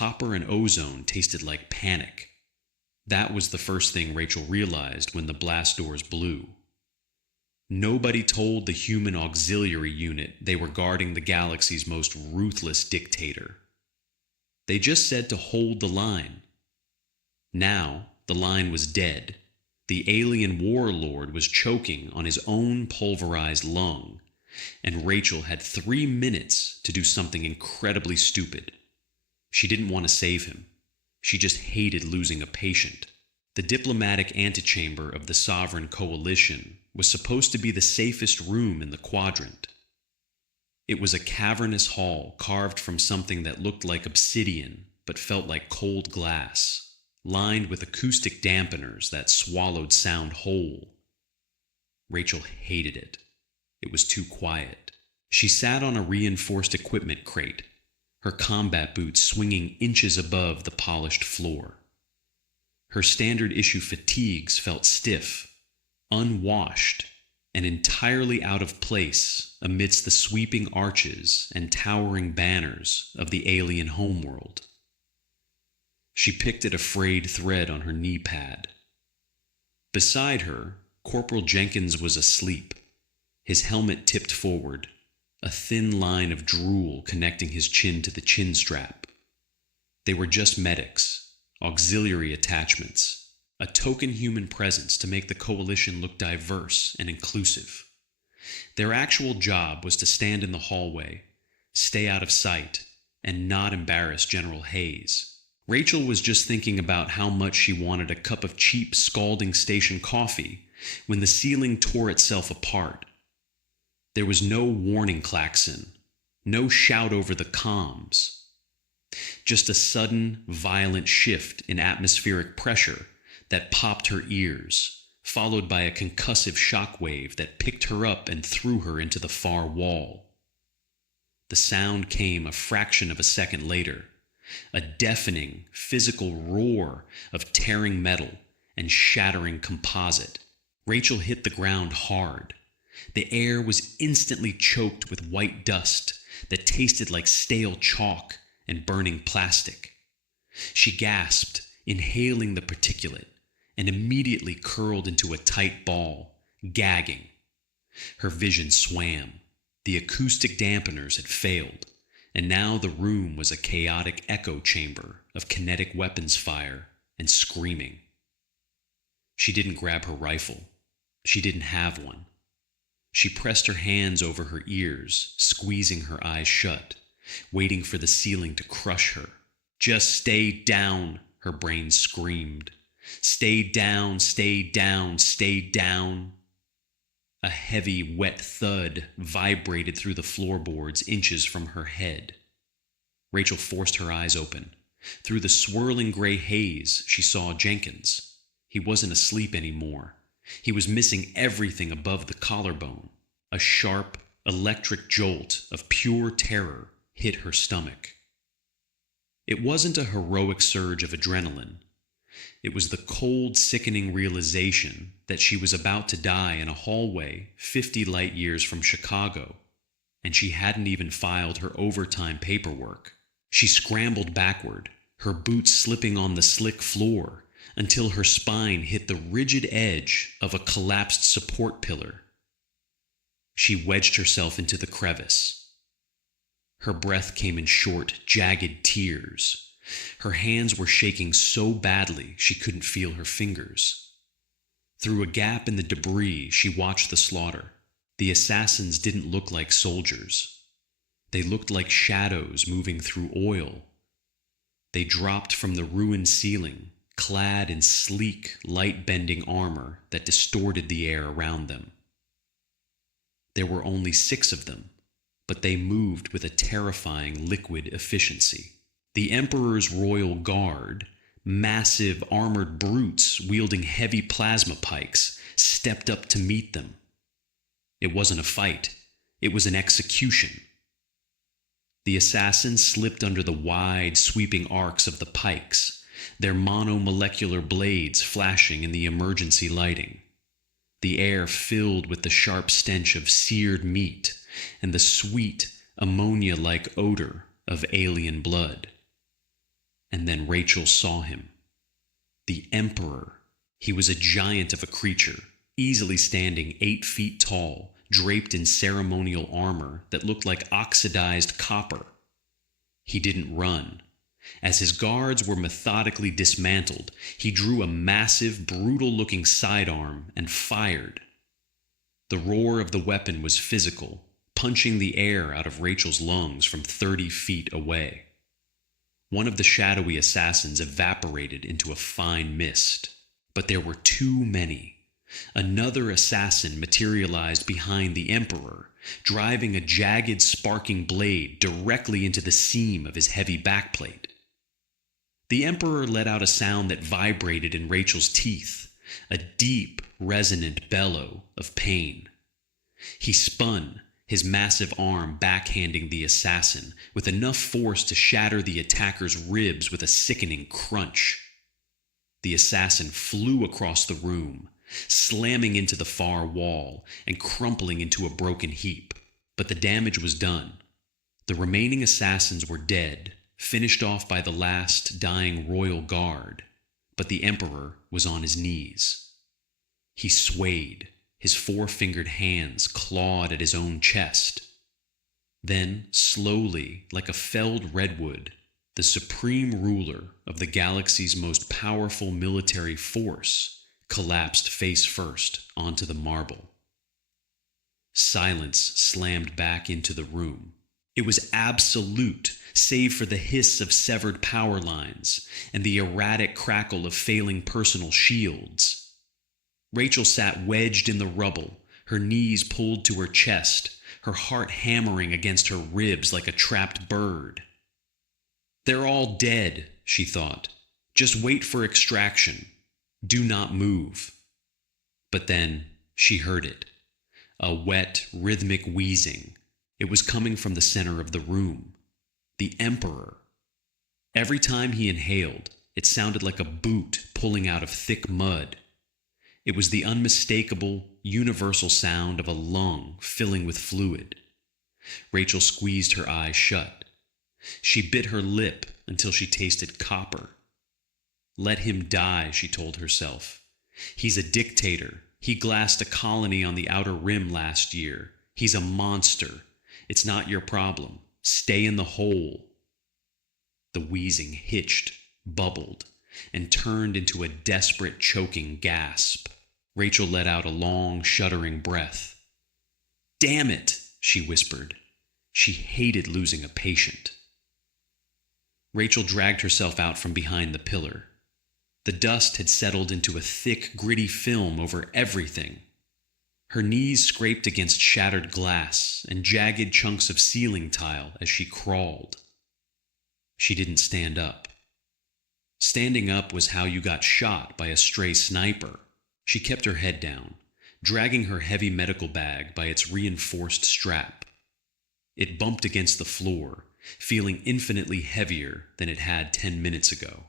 copper and ozone tasted like panic. That was the first thing Rachel realized when the blast doors blew. Nobody told the human auxiliary unit they were guarding the galaxy's most ruthless dictator. They just said to hold the line. Now, the line was dead. The alien warlord was choking on his own pulverized lung, and Rachel had 3 minutes to do something incredibly stupid. She didn't want to save him. She just hated losing a patient. The diplomatic antechamber of the Sovereign Coalition was supposed to be the safest room in the quadrant. It was a cavernous hall carved from something that looked like obsidian but felt like cold glass, lined with acoustic dampeners that swallowed sound whole. Rachel hated it. It was too quiet. She sat on a reinforced equipment crate, her combat boots swinging inches above the polished floor. Her standard issue fatigues felt stiff, unwashed, and entirely out of place amidst the sweeping arches and towering banners of the alien homeworld. She picked at a frayed thread on her knee pad. Beside her, Corporal Jenkins was asleep, his helmet tipped forward, a thin line of drool connecting his chin to the chin strap. They were just medics, auxiliary attachments, a token human presence to make the coalition look diverse and inclusive. Their actual job was to stand in the hallway, stay out of sight, and not embarrass General Hayes. Rachel was just thinking about how much she wanted a cup of cheap, scalding station coffee when the ceiling tore itself apart. There was no warning klaxon, no shout over the comms. Just a sudden, violent shift in atmospheric pressure that popped her ears, followed by a concussive shockwave that picked her up and threw her into the far wall. The sound came a fraction of a second later, a deafening, physical roar of tearing metal and shattering composite. Rachel hit the ground hard. The air was instantly choked with white dust that tasted like stale chalk and burning plastic. She gasped, inhaling the particulate, and immediately curled into a tight ball, gagging. Her vision swam. The acoustic dampeners had failed, and now the room was a chaotic echo chamber of kinetic weapons fire and screaming. She didn't grab her rifle. She didn't have one. She pressed her hands over her ears, squeezing her eyes shut, waiting for the ceiling to crush her. "Just stay down," her brain screamed. "Stay down, stay down, stay down." A heavy, wet thud vibrated through the floorboards inches from her head. Rachel forced her eyes open. Through the swirling gray haze, she saw Jenkins. He wasn't asleep anymore. He was missing everything above the collarbone. A sharp, electric jolt of pure terror hit her stomach. It wasn't a heroic surge of adrenaline. It was the cold, sickening realization that she was about to die in a hallway 50 light years from Chicago, and she hadn't even filed her overtime paperwork. She scrambled backward, her boots slipping on the slick floor, until her spine hit the rigid edge of a collapsed support pillar. She wedged herself into the crevice. Her breath came in short, jagged tears. Her hands were shaking so badly she couldn't feel her fingers. Through a gap in the debris, she watched the slaughter. The assassins didn't look like soldiers. They looked like shadows moving through oil. They dropped from the ruined ceiling, clad in sleek, light-bending armor that distorted the air around them. There were only 6 of them, but they moved with a terrifying liquid efficiency. The Emperor's Royal Guard, massive armored brutes wielding heavy plasma pikes, stepped up to meet them. It wasn't a fight. It was an execution. The assassins slipped under the wide, sweeping arcs of the pikes, their monomolecular blades flashing in the emergency lighting. The air filled with the sharp stench of seared meat and the sweet, ammonia-like odor of alien blood. And then Rachel saw him. The Emperor. He was a giant of a creature, easily standing 8 feet tall, draped in ceremonial armor that looked like oxidized copper. He didn't run. As his guards were methodically dismantled, he drew a massive, brutal-looking sidearm and fired. The roar of the weapon was physical, punching the air out of Rachel's lungs from 30 feet away. One of the shadowy assassins evaporated into a fine mist, but there were too many. Another assassin materialized behind the Emperor, driving a jagged, sparking blade directly into the seam of his heavy backplate. The Emperor let out a sound that vibrated in Rachel's teeth, a deep, resonant bellow of pain. He spun, his massive arm backhanding the assassin with enough force to shatter the attacker's ribs with a sickening crunch. The assassin flew across the room, slamming into the far wall and crumpling into a broken heap. But the damage was done. The remaining assassins were dead, finished off by the last dying royal guard, but the Emperor was on his knees. He swayed, his 4-fingered hands clawed at his own chest. Then, slowly, like a felled redwood, the supreme ruler of the galaxy's most powerful military force collapsed face first onto the marble. Silence slammed back into the room. It was absolute, save for the hiss of severed power lines and the erratic crackle of failing personal shields. Rachel sat wedged in the rubble, her knees pulled to her chest, her heart hammering against her ribs like a trapped bird. They're all dead, she thought. Just wait for extraction. Do not move. But then she heard it. A wet, rhythmic wheezing. It was coming from the center of the room. The Emperor. Every time he inhaled, it sounded like a boot pulling out of thick mud. It was the unmistakable, universal sound of a lung filling with fluid. Rachel squeezed her eyes shut. She bit her lip until she tasted copper. Let him die, she told herself. He's a dictator. He glassed a colony on the outer rim last year. He's a monster. It's not your problem. Stay in the hole. The wheezing hitched, bubbled, and turned into a desperate, choking gasp. Rachel let out a long, shuddering breath. "Damn it," she whispered. She hated losing a patient. Rachel dragged herself out from behind the pillar. The dust had settled into a thick, gritty film over everything. Her knees scraped against shattered glass and jagged chunks of ceiling tile as she crawled. She didn't stand up. Standing up was how you got shot by a stray sniper. She kept her head down, dragging her heavy medical bag by its reinforced strap. It bumped against the floor, feeling infinitely heavier than it had 10 minutes ago.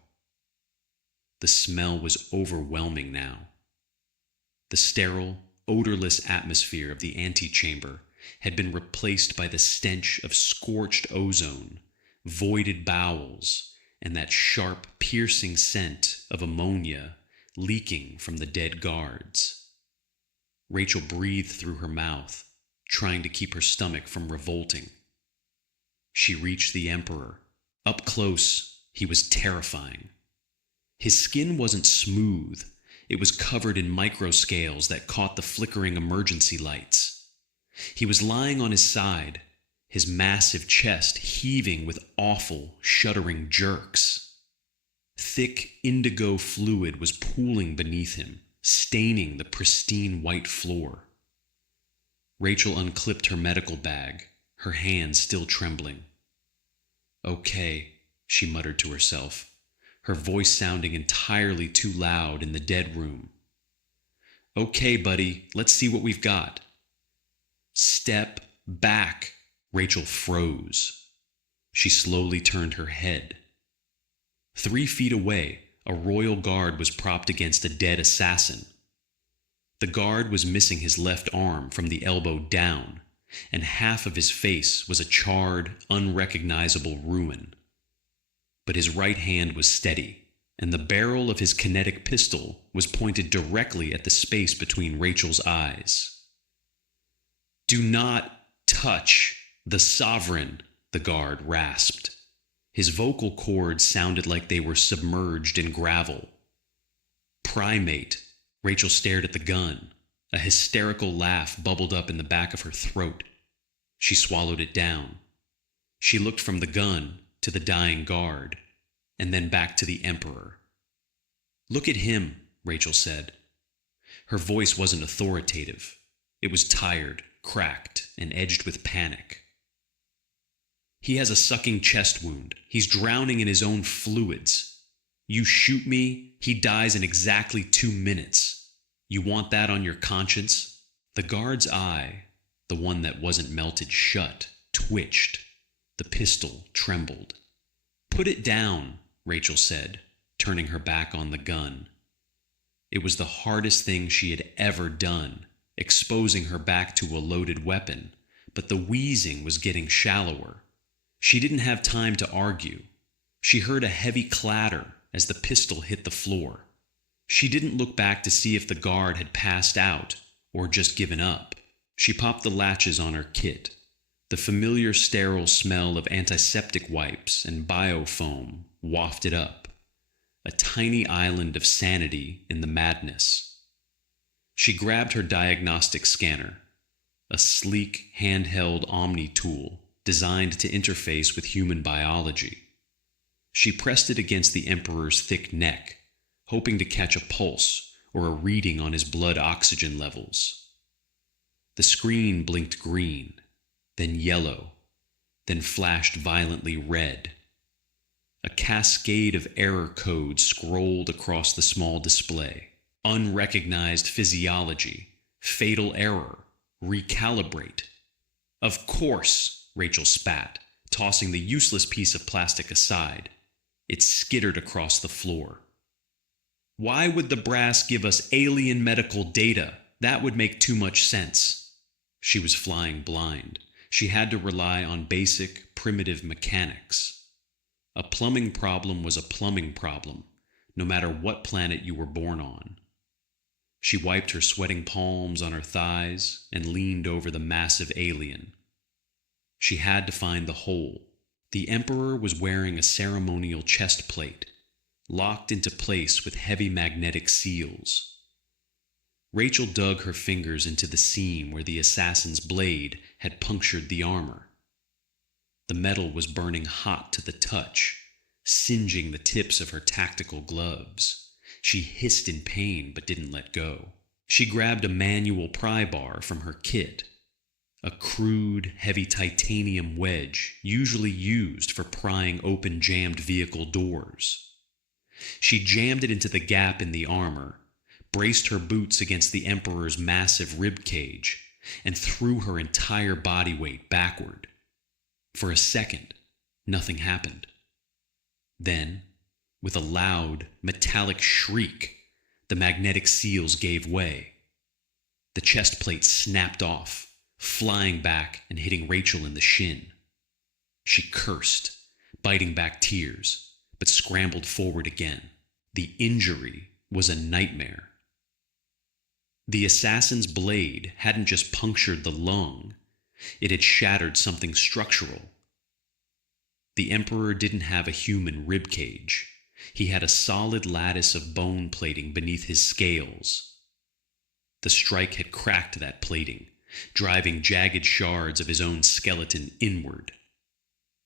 The smell was overwhelming now. The sterile, odorless atmosphere of the antechamber had been replaced by the stench of scorched ozone, voided bowels, and that sharp, piercing scent of ammonia leaking from the dead guards. Rachel breathed through her mouth, trying to keep her stomach from revolting. She reached the Emperor. Up close, he was terrifying. His skin wasn't smooth. It was covered in microscales that caught the flickering emergency lights. He was lying on his side, his massive chest heaving with awful, shuddering jerks. Thick indigo fluid was pooling beneath him, staining the pristine white floor. Rachel unclipped her medical bag, her hands still trembling. "Okay," she muttered to herself, her voice sounding entirely too loud in the dead room. "Okay, buddy, let's see what we've got." "Step back." Rachel froze. She slowly turned her head. 3 feet away, a royal guard was propped against a dead assassin. The guard was missing his left arm from the elbow down, and half of his face was a charred, unrecognizable ruin. but his right hand was steady, and the barrel of his kinetic pistol was pointed directly at the space between Rachel's eyes. "Do not touch the sovereign," the guard rasped. His vocal cords sounded like they were submerged in gravel. "Primate." Rachel stared at the gun. A hysterical laugh bubbled up in the back of her throat. She swallowed it down. She looked from the gun to the dying guard, and then back to the Emperor. "Look at him," Rachel said. Her voice wasn't authoritative. It was tired, cracked, and edged with panic. "He has a sucking chest wound. He's drowning in his own fluids. You shoot me, he dies in exactly 2 minutes. You want that on your conscience?" The guard's eye, the one that wasn't melted shut, twitched. The pistol trembled. "Put it down," Rachel said, turning her back on the gun. It was the hardest thing she had ever done, exposing her back to a loaded weapon, but the wheezing was getting shallower. She didn't have time to argue. She heard a heavy clatter as the pistol hit the floor. She didn't look back to see if the guard had passed out or just given up. She popped the latches on her kit. The familiar sterile smell of antiseptic wipes and biofoam wafted up. A tiny island of sanity in the madness. She grabbed her diagnostic scanner, a sleek, handheld Omni tool designed to interface with human biology. She pressed it against the Emperor's thick neck, hoping to catch a pulse or a reading on his blood oxygen levels. The screen blinked green, then yellow, then flashed violently red. A cascade of error codes scrolled across the small display. Unrecognized physiology, fatal error, recalibrate. "Of course," Rachel spat, tossing the useless piece of plastic aside. It skittered across the floor. "Why would the brass give us alien medical data? That would make too much sense." She was flying blind. She had to rely on basic, primitive mechanics. A plumbing problem was a plumbing problem, no matter what planet you were born on. She wiped her sweating palms on her thighs and leaned over the massive alien. She had to find the hole. The Emperor was wearing a ceremonial chest plate, locked into place with heavy magnetic seals. Rachel dug her fingers into the seam where the assassin's blade had punctured the armor. The metal was burning hot to the touch, singeing the tips of her tactical gloves. She hissed in pain but didn't let go. She grabbed a manual pry bar from her kit, a crude, heavy titanium wedge usually used for prying open jammed vehicle doors. She jammed it into the gap in the armor, braced her boots against the Emperor's massive rib cage, and threw her entire body weight backward. For a second, nothing happened. Then, with a loud, metallic shriek, the magnetic seals gave way. The chest plate snapped off, flying back and hitting Rachel in the shin. She cursed, biting back tears, but scrambled forward again. The injury was a nightmare. The assassin's blade hadn't just punctured the lung, it had shattered something structural. The Emperor didn't have a human rib cage. He had a solid lattice of bone plating beneath his scales. The strike had cracked that plating, driving jagged shards of his own skeleton inward.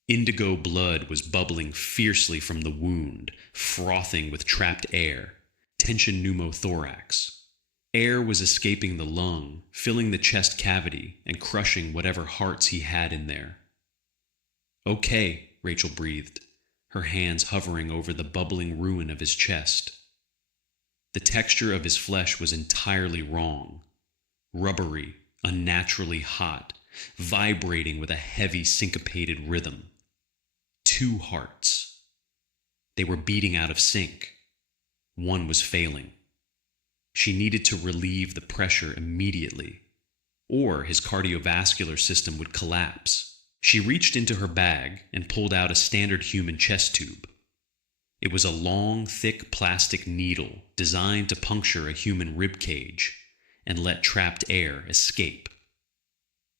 Indigo blood was bubbling fiercely from the wound, frothing with trapped air, tension pneumothorax. Air was escaping the lung, filling the chest cavity and crushing whatever hearts he had in there. "Okay," Rachel breathed, her hands hovering over the bubbling ruin of his chest. The texture of his flesh was entirely wrong. Rubbery, unnaturally hot, vibrating with a heavy syncopated rhythm. 2 hearts. They were beating out of sync. One was failing. She needed to relieve the pressure immediately, or his cardiovascular system would collapse. She reached into her bag and pulled out a standard human chest tube. It was a long, thick plastic needle designed to puncture a human rib cage and let trapped air escape.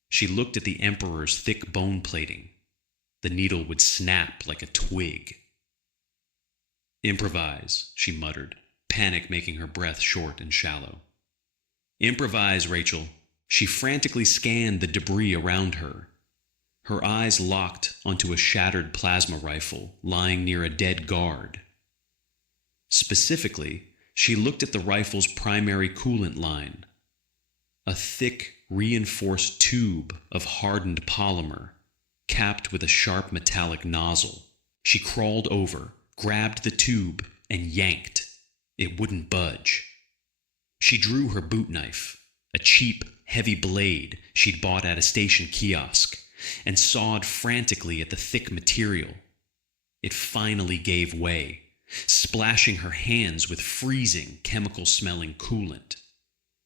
She looked at the Emperor's thick bone plating. The needle would snap like a twig. "Improvise," she muttered, panic making her breath short and shallow. "Improvise, Rachel." She frantically scanned the debris around her. Her eyes locked onto a shattered plasma rifle lying near a dead guard. Specifically, she looked at the rifle's primary coolant line, a thick, reinforced tube of hardened polymer, capped with a sharp metallic nozzle. She crawled over, grabbed the tube, and yanked. It wouldn't budge. She drew her boot knife, a cheap, heavy blade she'd bought at a station kiosk, and sawed frantically at the thick material. It finally gave way, splashing her hands with freezing, chemical-smelling coolant.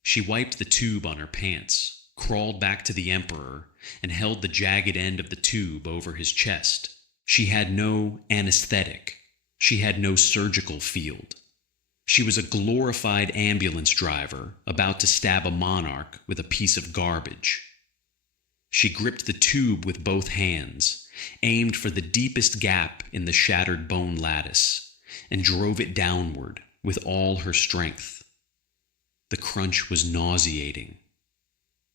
She wiped the tube on her pants, crawled back to the Emperor, and held the jagged end of the tube over his chest. She had no anesthetic. She had no surgical field. She was a glorified ambulance driver about to stab a monarch with a piece of garbage. She gripped the tube with both hands, aimed for the deepest gap in the shattered bone lattice, and drove it downward with all her strength. The crunch was nauseating.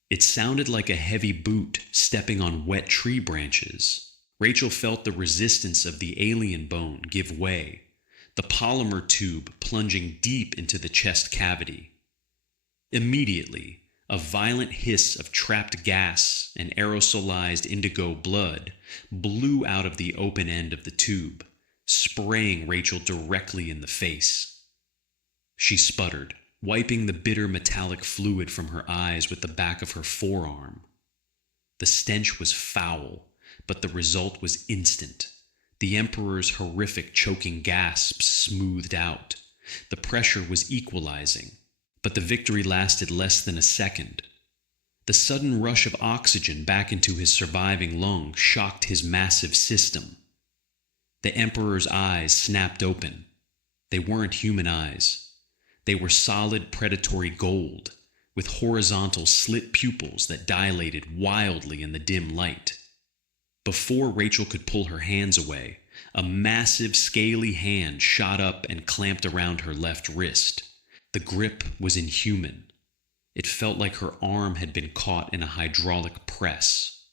It sounded like a heavy boot stepping on wet tree branches. Rachel felt the resistance of the alien bone give way, the polymer tube plunging deep into the chest cavity. Immediately, a violent hiss of trapped gas and aerosolized indigo blood blew out of the open end of the tube, spraying Rachel directly in the face. She sputtered, wiping the bitter metallic fluid from her eyes with the back of her forearm. The stench was foul, but the result was instant. The Emperor's horrific choking gasps smoothed out. The pressure was equalizing, but the victory lasted less than a second. The sudden rush of oxygen back into his surviving lung shocked his massive system. The Emperor's eyes snapped open. They weren't human eyes. They were solid predatory gold, with horizontal slit pupils that dilated wildly in the dim light. Before Rachel could pull her hands away, a massive, scaly hand shot up and clamped around her left wrist. The grip was inhuman. It felt like her arm had been caught in a hydraulic press.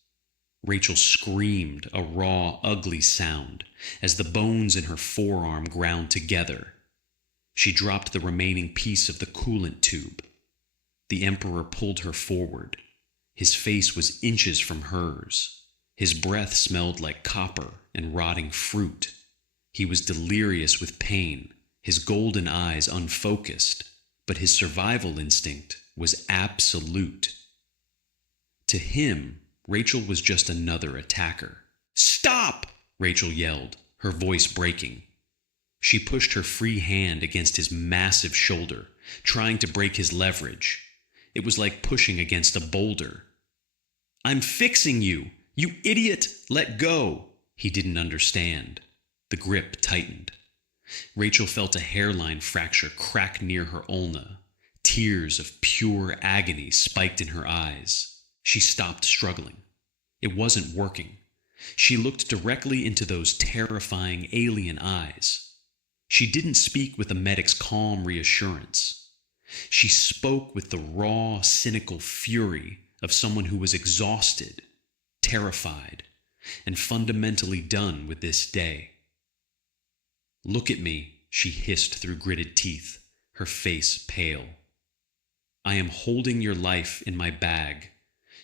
Rachel screamed a raw, ugly sound as the bones in her forearm ground together. She dropped the remaining piece of the coolant tube. The Emperor pulled her forward. His face was inches from hers. His breath smelled like copper and rotting fruit. He was delirious with pain, his golden eyes unfocused, but his survival instinct was absolute. To him, Rachel was just another attacker. "Stop!" Rachel yelled, her voice breaking. She pushed her free hand against his massive shoulder, trying to break his leverage. It was like pushing against a boulder. "I'm fixing you! You idiot! Let go!" He didn't understand. The grip tightened. Rachel felt a hairline fracture crack near her ulna. Tears of pure agony spiked in her eyes. She stopped struggling. It wasn't working. She looked directly into those terrifying alien eyes. She didn't speak with the medic's calm reassurance. She spoke with the raw, cynical fury of someone who was exhausted, terrified, and fundamentally done with this day. "Look at me," she hissed through gritted teeth, her face pale. "I am holding your life in my bag.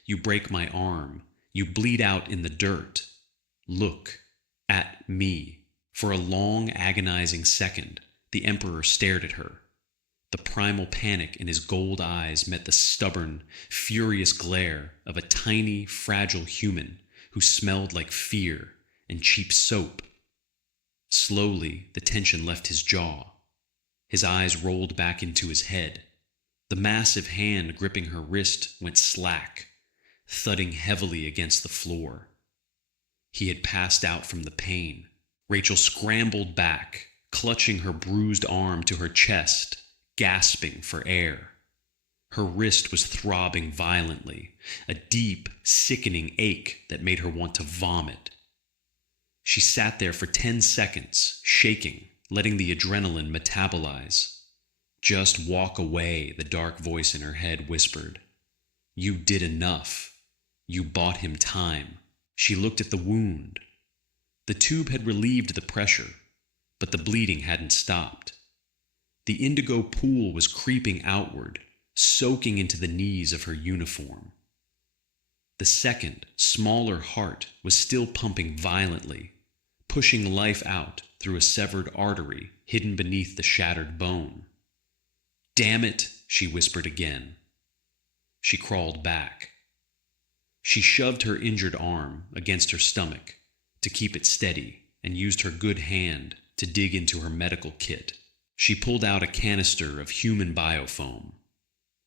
You break my arm. You bleed out in the dirt. Look at me." For a long, agonizing second, the Emperor stared at her. The primal panic in his gold eyes met the stubborn, furious glare of a tiny, fragile human who smelled like fear and cheap soap. Slowly, the tension left his jaw. His eyes rolled back into his head. The massive hand gripping her wrist went slack, thudding heavily against the floor. He had passed out from the pain. Rachel scrambled back, clutching her bruised arm to her chest, gasping for air. Her wrist was throbbing violently, a deep, sickening ache that made her want to vomit. She sat there for 10 seconds, shaking, letting the adrenaline metabolize. "Just walk away," the dark voice in her head whispered. "You did enough. You bought him time." She looked at the wound. The tube had relieved the pressure, but the bleeding hadn't stopped. The indigo pool was creeping outward, soaking into the knees of her uniform. The second, smaller heart was still pumping violently, pushing life out through a severed artery hidden beneath the shattered bone. "Damn it," she whispered again. She crawled back. She shoved her injured arm against her stomach to keep it steady and used her good hand to dig into her medical kit. She pulled out a canister of human biofoam.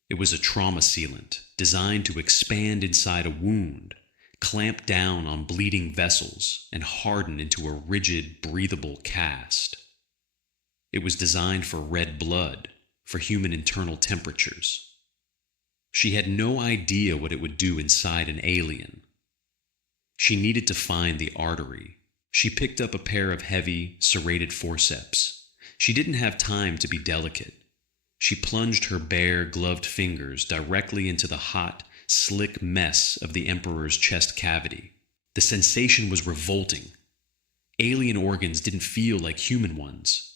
It was a trauma sealant designed to expand inside a wound, clamp down on bleeding vessels, and harden into a rigid, breathable cast. It was designed for red blood, for human internal temperatures. She had no idea what it would do inside an alien. She needed to find the artery. She picked up a pair of heavy, serrated forceps. She didn't have time to be delicate. She plunged her bare, gloved fingers directly into the hot, slick mess of the Emperor's chest cavity. The sensation was revolting. Alien organs didn't feel like human ones.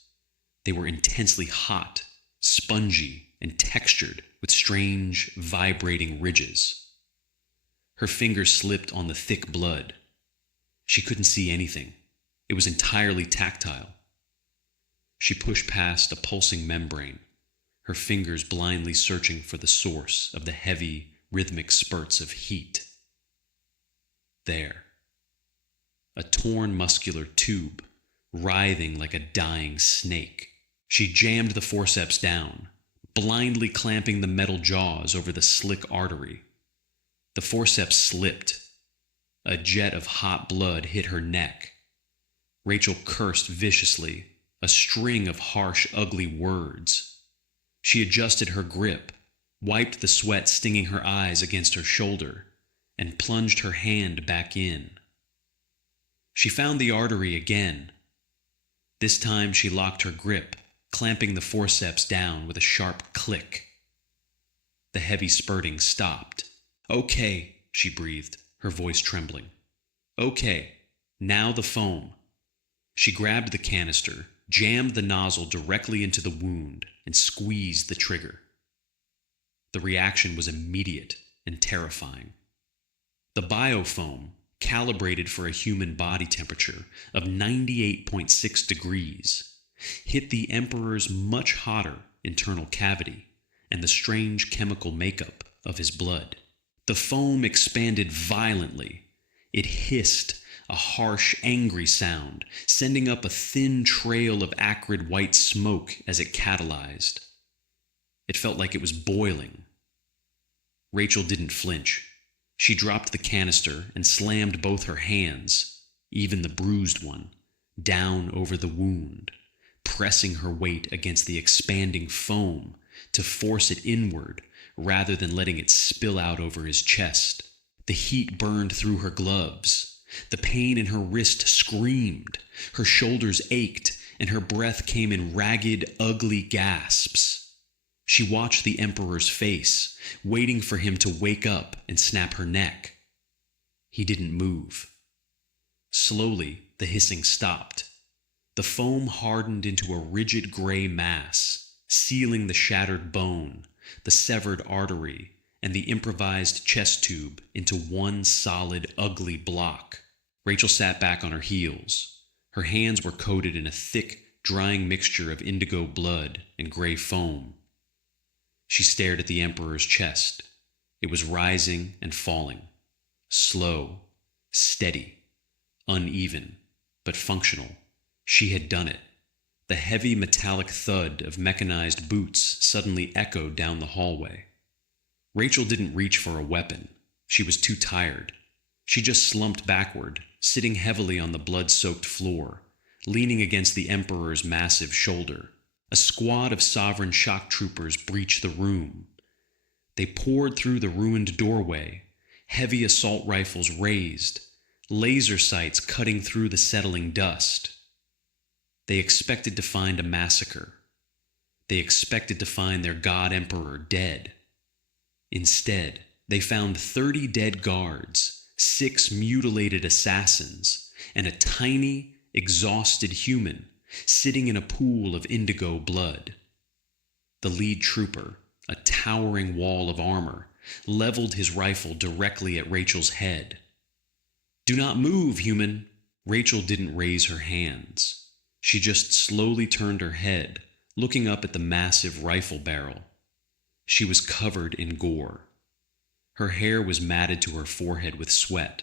They were intensely hot, spongy, and textured with strange, vibrating ridges. Her fingers slipped on the thick blood. She couldn't see anything. It was entirely tactile. She pushed past a pulsing membrane, her fingers blindly searching for the source of the heavy, rhythmic spurts of heat. There. A torn muscular tube, writhing like a dying snake. She jammed the forceps down, blindly clamping the metal jaws over the slick artery. The forceps slipped. A jet of hot blood hit her neck. Rachel cursed viciously, a string of harsh, ugly words. She adjusted her grip, wiped the sweat stinging her eyes against her shoulder, and plunged her hand back in. She found the artery again. This time she locked her grip, clamping the forceps down with a sharp click. The heavy spurting stopped. "Okay," she breathed, her voice trembling. "Okay, now the foam." She grabbed the canister, jammed the nozzle directly into the wound, and squeezed the trigger. The reaction was immediate and terrifying. The biofoam, calibrated for a human body temperature of 98.6 degrees, hit the Emperor's much hotter internal cavity and the strange chemical makeup of his blood. The foam expanded violently. It hissed, a harsh, angry sound, sending up a thin trail of acrid white smoke as it catalyzed. It felt like it was boiling. Rachel didn't flinch. She dropped the canister and slammed both her hands, even the bruised one, down over the wound, pressing her weight against the expanding foam to force it inward rather than letting it spill out over his chest. The heat burned through her gloves. The pain in her wrist screamed. Her shoulders ached, and her breath came in ragged, ugly gasps. She watched the Emperor's face, waiting for him to wake up and snap her neck. He didn't move. Slowly, the hissing stopped. The foam hardened into a rigid gray mass, sealing the shattered bone, the severed artery, and the improvised chest tube into one solid, ugly block. Rachel sat back on her heels. Her hands were coated in a thick, drying mixture of indigo blood and gray foam. She stared at the Emperor's chest. It was rising and falling. Slow, steady, uneven, but functional. She had done it. The heavy metallic thud of mechanized boots suddenly echoed down the hallway. Rachel didn't reach for a weapon. She was too tired. She just slumped backward, sitting heavily on the blood-soaked floor, leaning against the Emperor's massive shoulder. A squad of sovereign shock troopers breached the room. They poured through the ruined doorway, heavy assault rifles raised, laser sights cutting through the settling dust. They expected to find a massacre. They expected to find their God Emperor dead. Instead, they found 30 dead guards, 6 mutilated assassins, and a tiny, exhausted human sitting in a pool of indigo blood. The lead trooper, a towering wall of armor, leveled his rifle directly at Rachel's head. "Do not move, human!" Rachel didn't raise her hands. She just slowly turned her head, looking up at the massive rifle barrel. She was covered in gore. Her hair was matted to her forehead with sweat.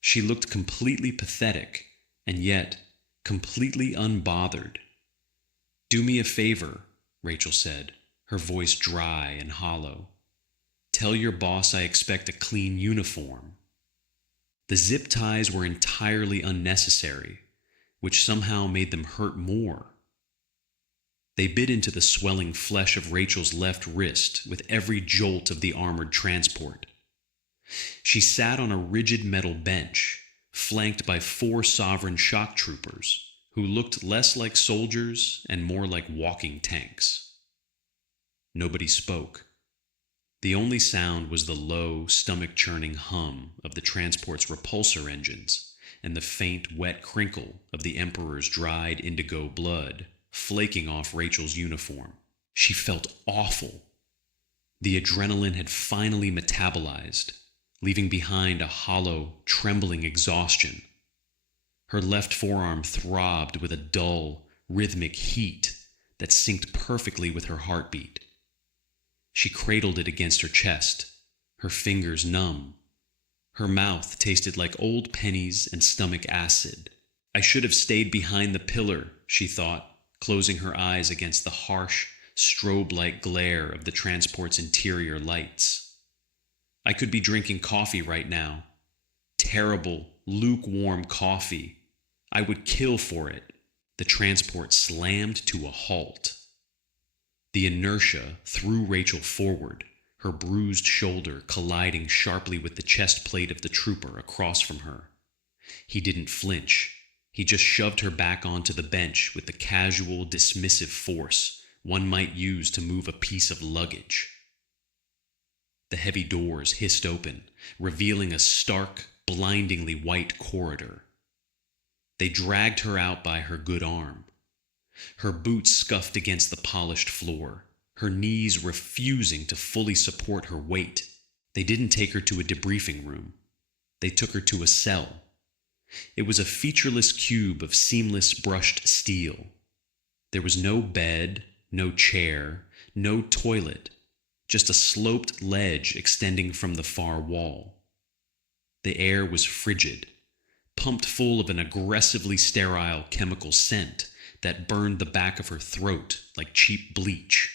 She looked completely pathetic, and yet completely unbothered. "Do me a favor," Rachel said, her voice dry and hollow. "Tell your boss I expect a clean uniform." The zip ties were entirely unnecessary, which somehow made them hurt more. They bit into the swelling flesh of Rachel's left wrist with every jolt of the armored transport. She sat on a rigid metal bench, flanked by 4 sovereign shock troopers, who looked less like soldiers and more like walking tanks. Nobody spoke. The only sound was the low, stomach-churning hum of the transport's repulsor engines and the faint, wet crinkle of the Emperor's dried indigo blood flaking off Rachel's uniform. She felt awful. The adrenaline had finally metabolized, leaving behind a hollow, trembling exhaustion. Her left forearm throbbed with a dull, rhythmic heat that synced perfectly with her heartbeat. She cradled it against her chest, her fingers numb. Her mouth tasted like old pennies and stomach acid. "I should have stayed behind the pillar," she thought, closing her eyes against the harsh, strobe-like glare of the transport's interior lights. "I could be drinking coffee right now. Terrible, lukewarm coffee. I would kill for it." The transport slammed to a halt. The inertia threw Rachel forward, her bruised shoulder colliding sharply with the chest plate of the trooper across from her. He didn't flinch. He just shoved her back onto the bench with the casual, dismissive force one might use to move a piece of luggage. The heavy doors hissed open, revealing a stark, blindingly white corridor. They dragged her out by her good arm. Her boots scuffed against the polished floor, her knees refusing to fully support her weight. They didn't take her to a debriefing room. They took her to a cell. It was a featureless cube of seamless brushed steel. There was no bed, no chair, no toilet, just a sloped ledge extending from the far wall. The air was frigid, pumped full of an aggressively sterile chemical scent that burned the back of her throat like cheap bleach.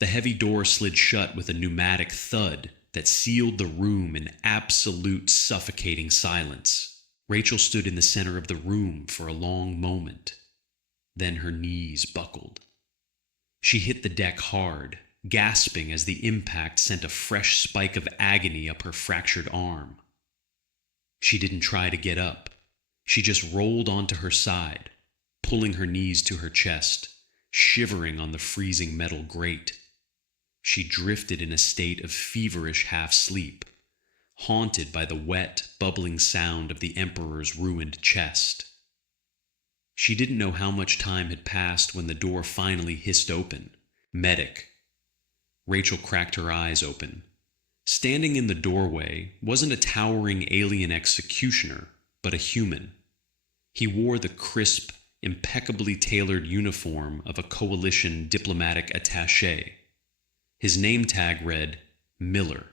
The heavy door slid shut with a pneumatic thud that sealed the room in absolute suffocating silence. Rachel stood in the center of the room for a long moment. Then her knees buckled. She hit the deck hard, gasping as the impact sent a fresh spike of agony up her fractured arm. She didn't try to get up. She just rolled onto her side, pulling her knees to her chest, shivering on the freezing metal grate. She drifted in a state of feverish half-sleep, haunted by the wet, bubbling sound of the Emperor's ruined chest. She didn't know how much time had passed when the door finally hissed open. "Medic." Rachel cracked her eyes open. Standing in the doorway wasn't a towering alien executioner, but a human. He wore the crisp, impeccably tailored uniform of a coalition diplomatic attaché. His name tag read Miller.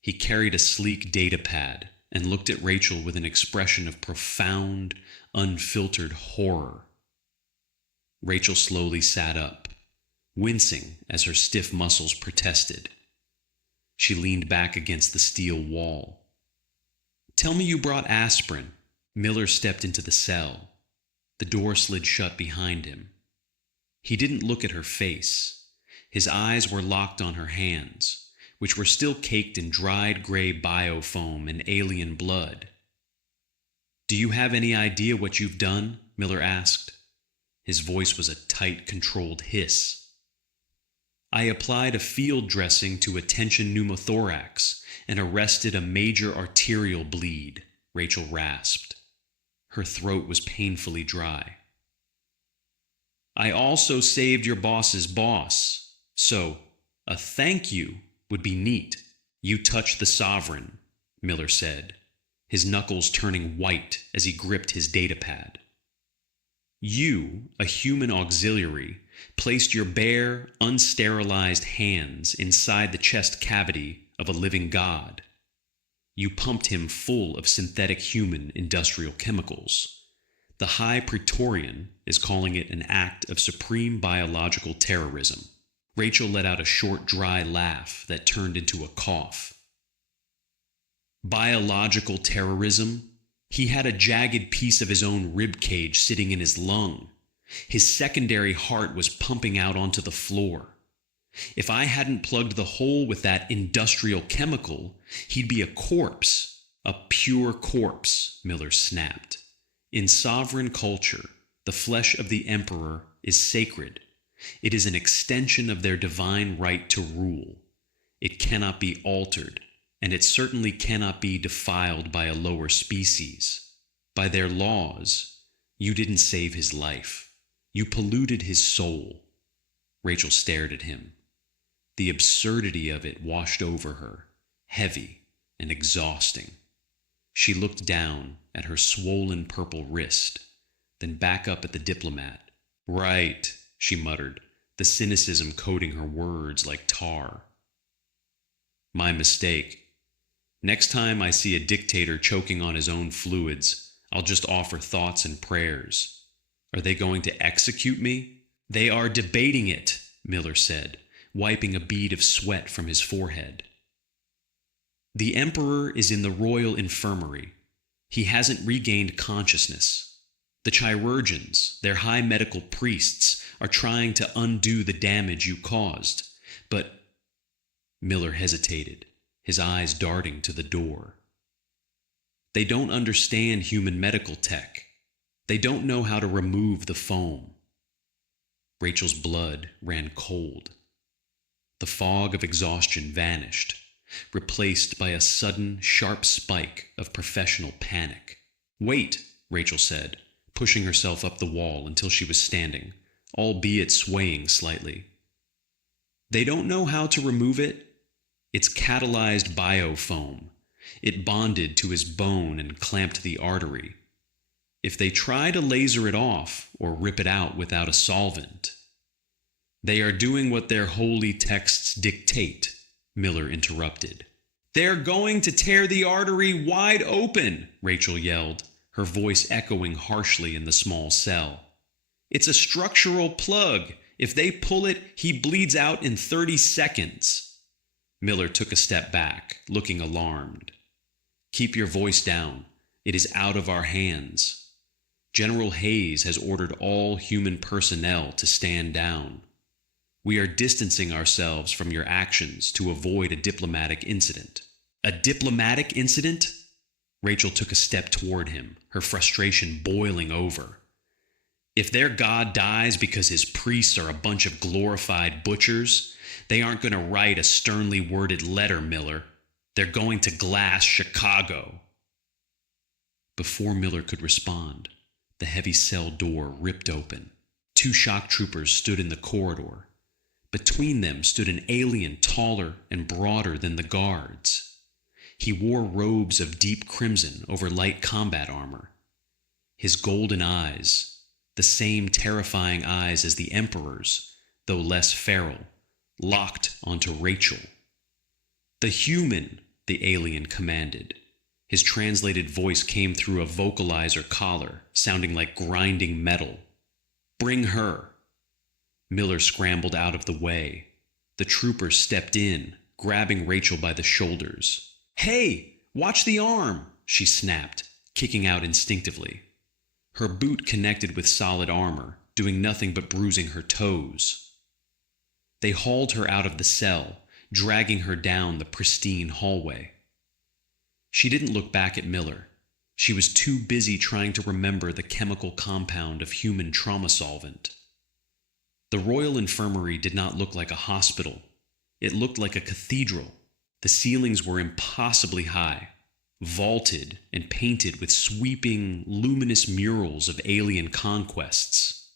He carried a sleek data pad and looked at Rachel with an expression of profound, unfiltered horror. Rachel slowly sat up, wincing as her stiff muscles protested. She leaned back against the steel wall. "Tell me you brought aspirin." Miller stepped into the cell. The door slid shut behind him. He didn't look at her face. His eyes were locked on her hands, which were still caked in dried gray biofoam and alien blood. "Do you have any idea what you've done?" Miller asked. His voice was a tight, controlled hiss. "I applied a field dressing to a tension pneumothorax and arrested a major arterial bleed," Rachel rasped. Her throat was painfully dry. "I also saved your boss's boss, so a thank you would be neat." "You touched the sovereign," Miller said, his knuckles turning white as he gripped his datapad. "You, a human auxiliary, placed your bare, unsterilized hands inside the chest cavity of a living god. You pumped him full of synthetic human industrial chemicals. The High Praetorian is calling it an act of supreme biological terrorism." Rachel let out a short, dry laugh that turned into a cough. Biological terrorism? He had a jagged piece of his own rib cage sitting in his lung. His secondary heart was pumping out onto the floor. If I hadn't plugged the hole with that industrial chemical, he'd be a corpse, a pure corpse, Miller snapped. In sovereign culture, the flesh of the emperor is sacred. It is an extension of their divine right to rule. It cannot be altered, and it certainly cannot be defiled by a lower species. By their laws, you didn't save his life. You polluted his soul. Rachel stared at him. The absurdity of it washed over her, heavy and exhausting. She looked down at her swollen purple wrist, then back up at the diplomat. "Right," she muttered, the cynicism coating her words like tar. "My mistake. Next time I see a dictator choking on his own fluids, I'll just offer thoughts and prayers. Are they going to execute me?" "They are debating it," Miller said, wiping a bead of sweat from his forehead. "The emperor is in the royal infirmary. He hasn't regained consciousness. The chirurgeons, their high medical priests, are trying to undo the damage you caused. But—" Miller hesitated, his eyes darting to the door. "They don't understand human medical tech. They don't know how to remove the foam." Rachel's blood ran cold. The fog of exhaustion vanished, replaced by a sudden, sharp spike of professional panic. "Wait," Rachel said, pushing herself up the wall until she was standing, albeit swaying slightly. "They don't know how to remove it. It's catalyzed biofoam. It bonded to his bone and clamped the artery. If they try to laser it off or rip it out without a solvent—" "They are doing what their holy texts dictate," Miller interrupted. "They're going to tear the artery wide open," Rachel yelled, her voice echoing harshly in the small cell. "It's a structural plug. If they pull it, he bleeds out in 30 seconds. Miller took a step back, looking alarmed. "Keep your voice down. It is out of our hands. General Hayes has ordered all human personnel to stand down. We are distancing ourselves from your actions to avoid a diplomatic incident." "A diplomatic incident?" Rachel took a step toward him, her frustration boiling over. "If their god dies because his priests are a bunch of glorified butchers, they aren't going to write a sternly worded letter, Miller. They're going to glass Chicago." Before Miller could respond, the heavy cell door ripped open. 2 shock troopers stood in the corridor. Between them stood an alien taller and broader than the guards. He wore robes of deep crimson over light combat armor. His golden eyes, the same terrifying eyes as the Emperor's, though less feral, locked onto Rachel. "The human," the alien commanded. His translated voice came through a vocalizer collar, sounding like grinding metal. "Bring her." Miller scrambled out of the way. The trooper stepped in, grabbing Rachel by the shoulders. "Hey, watch the arm," she snapped, kicking out instinctively. Her boot connected with solid armor, doing nothing but bruising her toes. They hauled her out of the cell, dragging her down the pristine hallway. She didn't look back at Miller. She was too busy trying to remember the chemical compound of human trauma solvent. The Royal Infirmary did not look like a hospital. It looked like a cathedral. The ceilings were impossibly high, vaulted and painted with sweeping, luminous murals of alien conquests.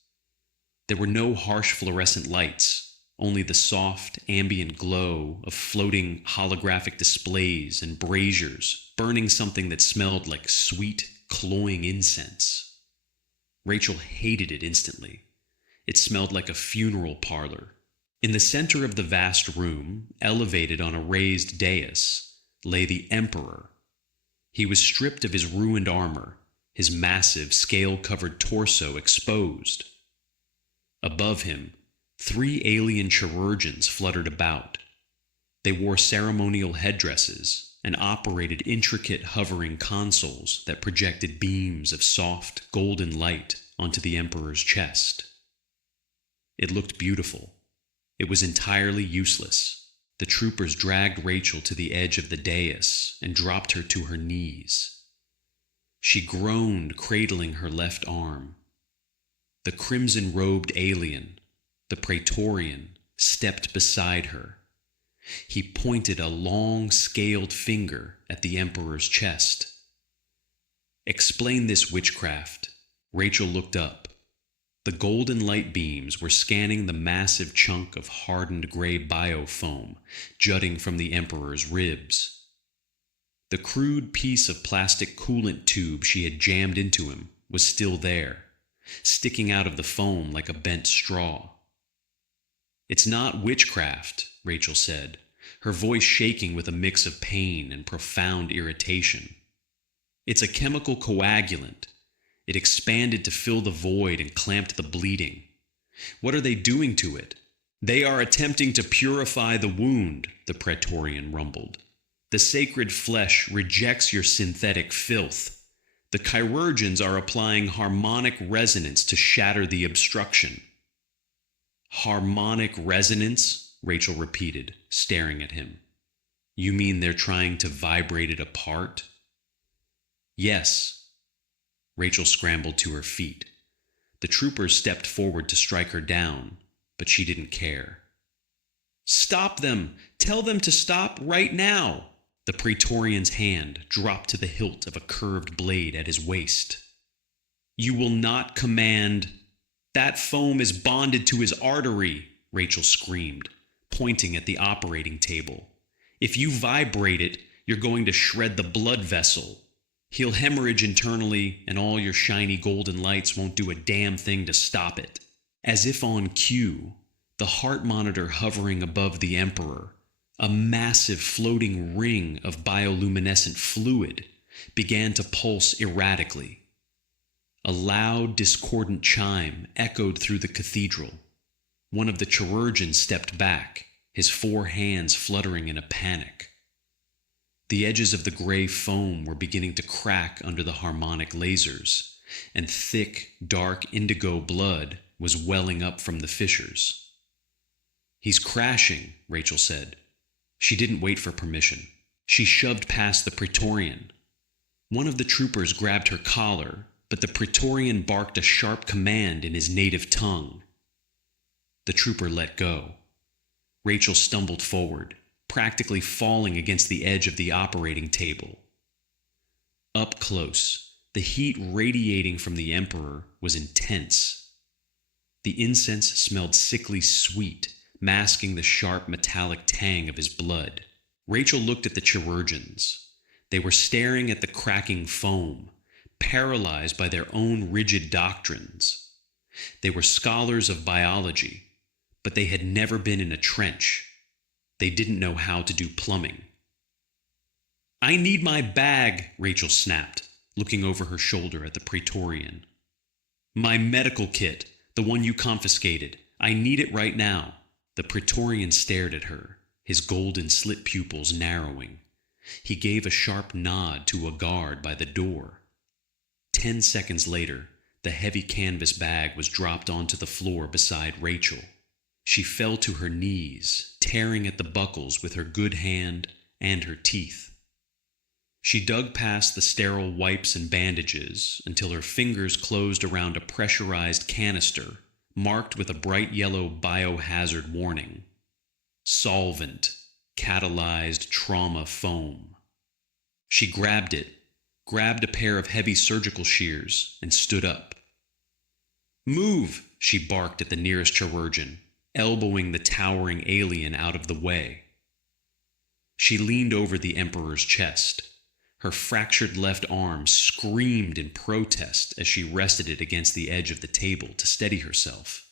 There were no harsh fluorescent lights, only the soft, ambient glow of floating holographic displays and braziers burning something that smelled like sweet, cloying incense. Rachel hated it instantly. It smelled like a funeral parlor. In the center of the vast room, elevated on a raised dais, lay the Emperor. He was stripped of his ruined armor, his massive, scale-covered torso exposed. Above him, 3 alien chirurgeons fluttered about. They wore ceremonial headdresses and operated intricate hovering consoles that projected beams of soft, golden light onto the Emperor's chest. It looked beautiful. It was entirely useless. The troopers dragged Rachel to the edge of the dais and dropped her to her knees. She groaned, cradling her left arm. The crimson-robed alien, the Praetorian, stepped beside her. He pointed a long, scaled finger at the Emperor's chest. "Explain this witchcraft." Rachel looked up. The golden light beams were scanning the massive chunk of hardened gray biofoam jutting from the Emperor's ribs. The crude piece of plastic coolant tube she had jammed into him was still there, sticking out of the foam like a bent straw. "It's not witchcraft," Rachel said, her voice shaking with a mix of pain and profound irritation. "It's a chemical coagulant. It expanded to fill the void and clamped the bleeding. What are they doing to it?" "They are attempting to purify the wound," the Praetorian rumbled. "The sacred flesh rejects your synthetic filth. The chirurgeons are applying harmonic resonance to shatter the obstruction." "Harmonic resonance?" Rachel repeated, staring at him. "You mean they're trying to vibrate it apart?" "Yes." Rachel scrambled to her feet. The troopers stepped forward to strike her down, but she didn't care. "Stop them! Tell them to stop right now!" The Praetorian's hand dropped to the hilt of a curved blade at his waist. "You will not command. That foam is bonded to his artery," Rachel screamed, pointing at the operating table. "If you vibrate it, you're going to shred the blood vessel. He'll hemorrhage internally, and all your shiny golden lights won't do a damn thing to stop it." As if on cue, the heart monitor hovering above the Emperor, a massive floating ring of bioluminescent fluid, began to pulse erratically. A loud, discordant chime echoed through the cathedral. One of the chirurgeons stepped back, his 4 hands fluttering in a panic. The edges of the gray foam were beginning to crack under the harmonic lasers, and thick, dark indigo blood was welling up from the fissures. "He's crashing," Rachel said. She didn't wait for permission. She shoved past the Praetorian. One of the troopers grabbed her collar, but the Praetorian barked a sharp command in his native tongue. The trooper let go. Rachel stumbled forward, practically falling against the edge of the operating table. Up close, the heat radiating from the Emperor was intense. The incense smelled sickly sweet, masking the sharp metallic tang of his blood. Rachel looked at the chirurgeons. They were staring at the cracking foam, paralyzed by their own rigid doctrines. They were scholars of biology, but they had never been in a trench. They didn't know how to do plumbing. "I need my bag," Rachel snapped, looking over her shoulder at the Praetorian. "My medical kit, the one you confiscated. I need it right now." The Praetorian stared at her, his golden slit pupils narrowing. He gave a sharp nod to a guard by the door. 10 seconds later, The heavy canvas bag was dropped onto the floor beside Rachel. She fell to her knees, tearing at the buckles with her good hand and her teeth. She dug past the sterile wipes and bandages until her fingers closed around a pressurized canister marked with a bright yellow biohazard warning. Solvent, catalyzed trauma foam. She grabbed it, grabbed a pair of heavy surgical shears, and stood up. "Move," she barked at the nearest chirurgeon, elbowing the towering alien out of the way. She leaned over the Emperor's chest. Her fractured left arm screamed in protest as she rested it against the edge of the table to steady herself.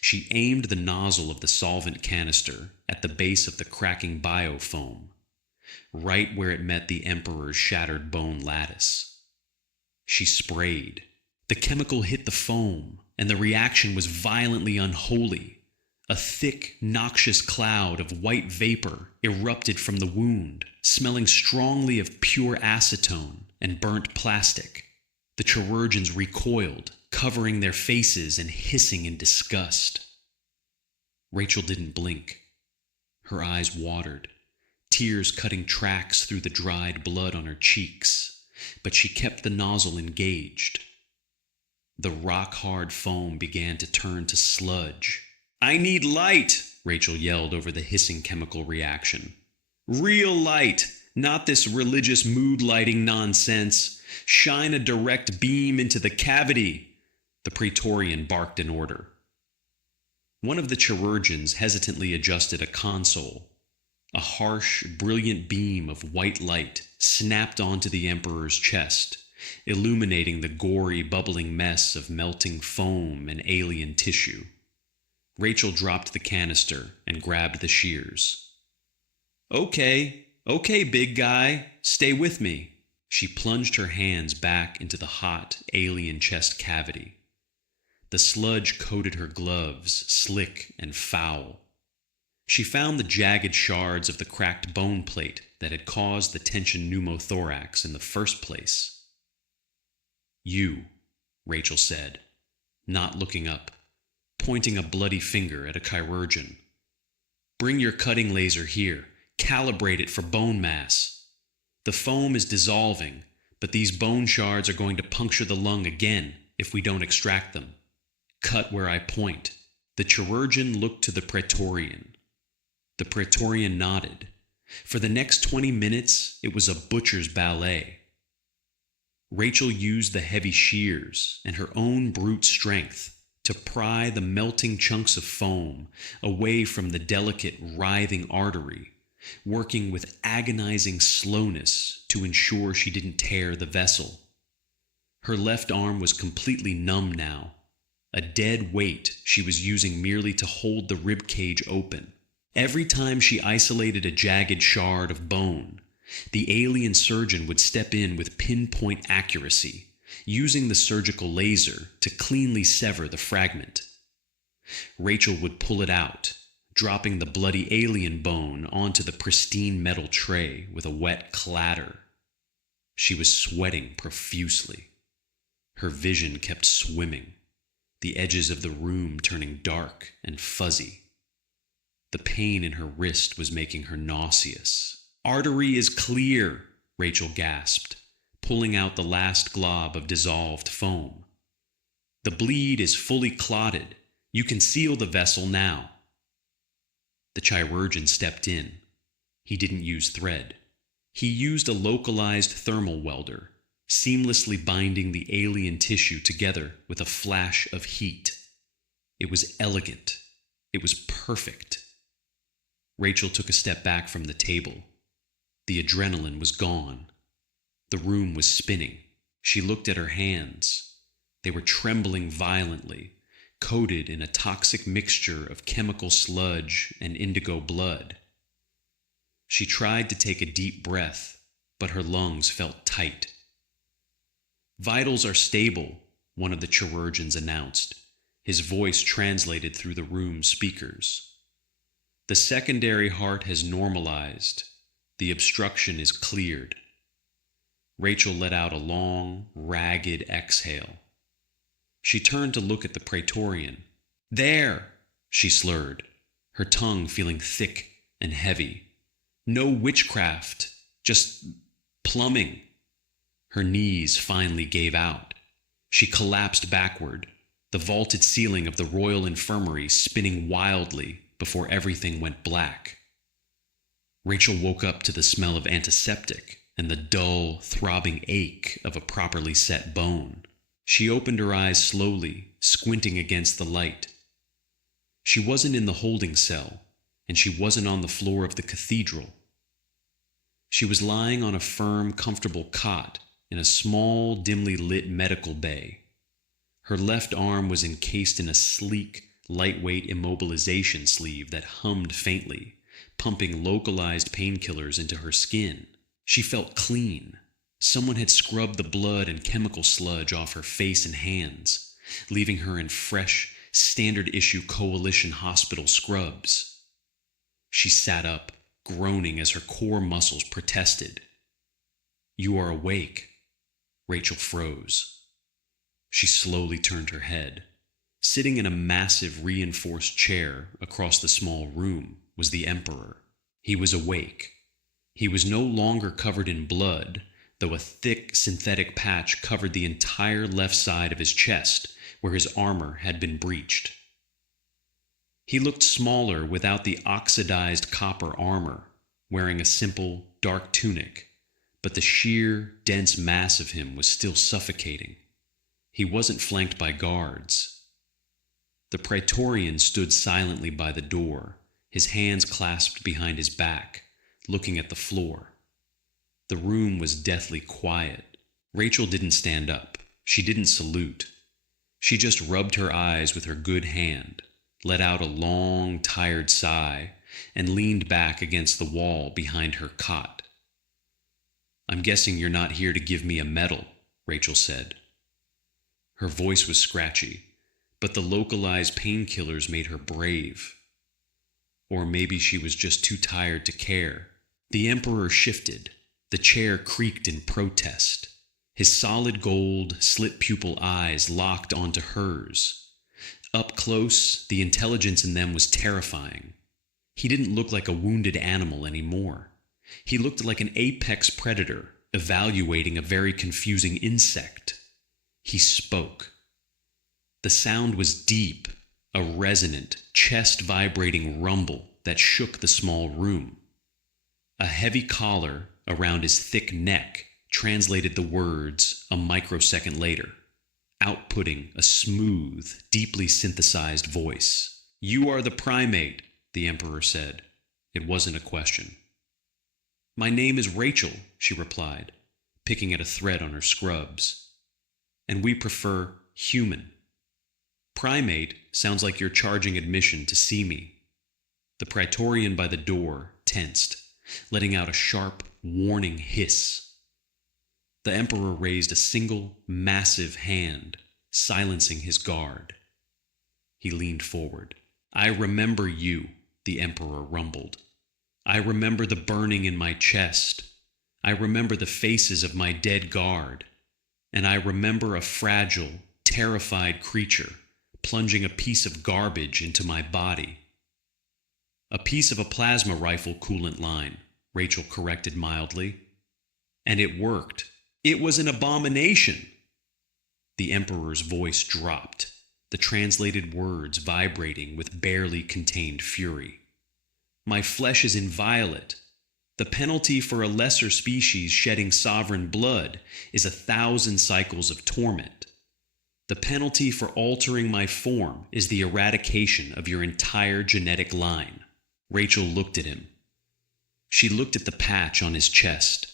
She aimed the nozzle of the solvent canister at the base of the cracking biofoam, right where it met the Emperor's shattered bone lattice. She sprayed. The chemical hit the foam, and the reaction was violently unholy. A thick, noxious cloud of white vapor erupted from the wound, smelling strongly of pure acetone and burnt plastic. The chirurgeons recoiled, covering their faces and hissing in disgust. Rachel didn't blink. Her eyes watered, tears cutting tracks through the dried blood on her cheeks, but she kept the nozzle engaged. The rock-hard foam began to turn to sludge. "I need light," Rachel yelled over the hissing chemical reaction. "Real light, not this religious mood lighting nonsense. Shine a direct beam into the cavity," the Praetorian barked an order. One of the chirurgeons hesitantly adjusted a console. A harsh, brilliant beam of white light snapped onto the Emperor's chest, illuminating the gory, bubbling mess of melting foam and alien tissue. Rachel dropped the canister and grabbed the shears. Okay, big guy, stay with me." She plunged her hands back into the hot, alien chest cavity. The sludge coated her gloves, slick and foul. She found the jagged shards of the cracked bone plate that had caused the tension pneumothorax in the first place. "You," Rachel said, not looking up, pointing a bloody finger at a chirurgeon. "Bring your cutting laser here. Calibrate it for bone mass. The foam is dissolving, but these bone shards are going to puncture the lung again if we don't extract them. Cut where I point." The chirurgeon looked to the Praetorian. The Praetorian nodded. For the next 20 minutes, it was a butcher's ballet. Rachel used the heavy shears and her own brute strength to pry the melting chunks of foam away from the delicate, writhing artery, working with agonizing slowness to ensure she didn't tear the vessel. Her left arm was completely numb now, a dead weight she was using merely to hold the rib cage open. Every time she isolated a jagged shard of bone, the alien surgeon would step in with pinpoint accuracy, using the surgical laser to cleanly sever the fragment. Rachel would pull it out, dropping the bloody alien bone onto the pristine metal tray with a wet clatter. She was sweating profusely. Her vision kept swimming, the edges of the room turning dark and fuzzy. The pain in her wrist was making her nauseous. "Artery is clear," Rachel gasped, pulling out the last glob of dissolved foam. "The bleed is fully clotted. You can seal the vessel now." The chirurgeon stepped in. He didn't use thread. He used a localized thermal welder, seamlessly binding the alien tissue together with a flash of heat. It was elegant. It was perfect. Rachel took a step back from the table. The adrenaline was gone. The room was spinning. She looked at her hands. They were trembling violently, coated in a toxic mixture of chemical sludge and indigo blood. She tried to take a deep breath, but her lungs felt tight. "Vitals are stable," one of the chirurgeons announced, his voice translated through the room's speakers. "The secondary heart has normalized. The obstruction is cleared." Rachel let out a long, ragged exhale. She turned to look at the Praetorian. "There!" she slurred, her tongue feeling thick and heavy. "No witchcraft, just plumbing." Her knees finally gave out. She collapsed backward, the vaulted ceiling of the Royal Infirmary spinning wildly before everything went black. Rachel woke up to the smell of antiseptic and the dull, throbbing ache of a properly set bone. She opened her eyes slowly, squinting against the light. She wasn't in the holding cell, and she wasn't on the floor of the cathedral. She was lying on a firm, comfortable cot in a small, dimly lit medical bay. Her left arm was encased in a sleek, lightweight immobilization sleeve that hummed faintly, pumping localized painkillers into her skin. She felt clean. Someone had scrubbed the blood and chemical sludge off her face and hands, leaving her in fresh, standard-issue Coalition hospital scrubs. She sat up, groaning as her core muscles protested. "You are awake." Rachel froze. She slowly turned her head. Sitting in a massive reinforced chair across the small room was the Emperor. He was awake. He was no longer covered in blood, though a thick synthetic patch covered the entire left side of his chest, where his armor had been breached. He looked smaller without the oxidized copper armor, wearing a simple, dark tunic, but the sheer, dense mass of him was still suffocating. He wasn't flanked by guards. The Praetorian stood silently by the door, his hands clasped behind his back, looking at the floor. The room was deathly quiet. Rachel didn't stand up. She didn't salute. She just rubbed her eyes with her good hand, let out a long, tired sigh, and leaned back against the wall behind her cot. "I'm guessing you're not here to give me a medal," Rachel said. Her voice was scratchy, but the localized painkillers made her brave. Or maybe she was just too tired to care. The Emperor shifted. The chair creaked in protest. His solid gold, slit-pupil eyes locked onto hers. Up close, the intelligence in them was terrifying. He didn't look like a wounded animal anymore. He looked like an apex predator evaluating a very confusing insect. He spoke. The sound was deep, a resonant, chest-vibrating rumble that shook the small room. A heavy collar around his thick neck translated the words a microsecond later, outputting a smooth, deeply synthesized voice. "You are the primate," the Emperor said. It wasn't a question. "My name is Rachel," she replied, picking at a thread on her scrubs. "And we prefer human. Primate sounds like you're charging admission to see me." The Praetorian by the door tensed, letting out a sharp, warning hiss. The Emperor raised a single, massive hand, silencing his guard. He leaned forward. "I remember you," the Emperor rumbled. "I remember the burning in my chest. I remember the faces of my dead guard. And I remember a fragile, terrified creature plunging a piece of garbage into my body." "A piece of a plasma rifle coolant line," Rachel corrected mildly. "And it worked. It was an abomination." The Emperor's voice dropped, the translated words vibrating with barely contained fury. "My flesh is inviolate. The penalty for a lesser species shedding sovereign blood is 1,000 cycles of torment. The penalty for altering my form is the eradication of your entire genetic line." Rachel looked at him. She looked at the patch on his chest.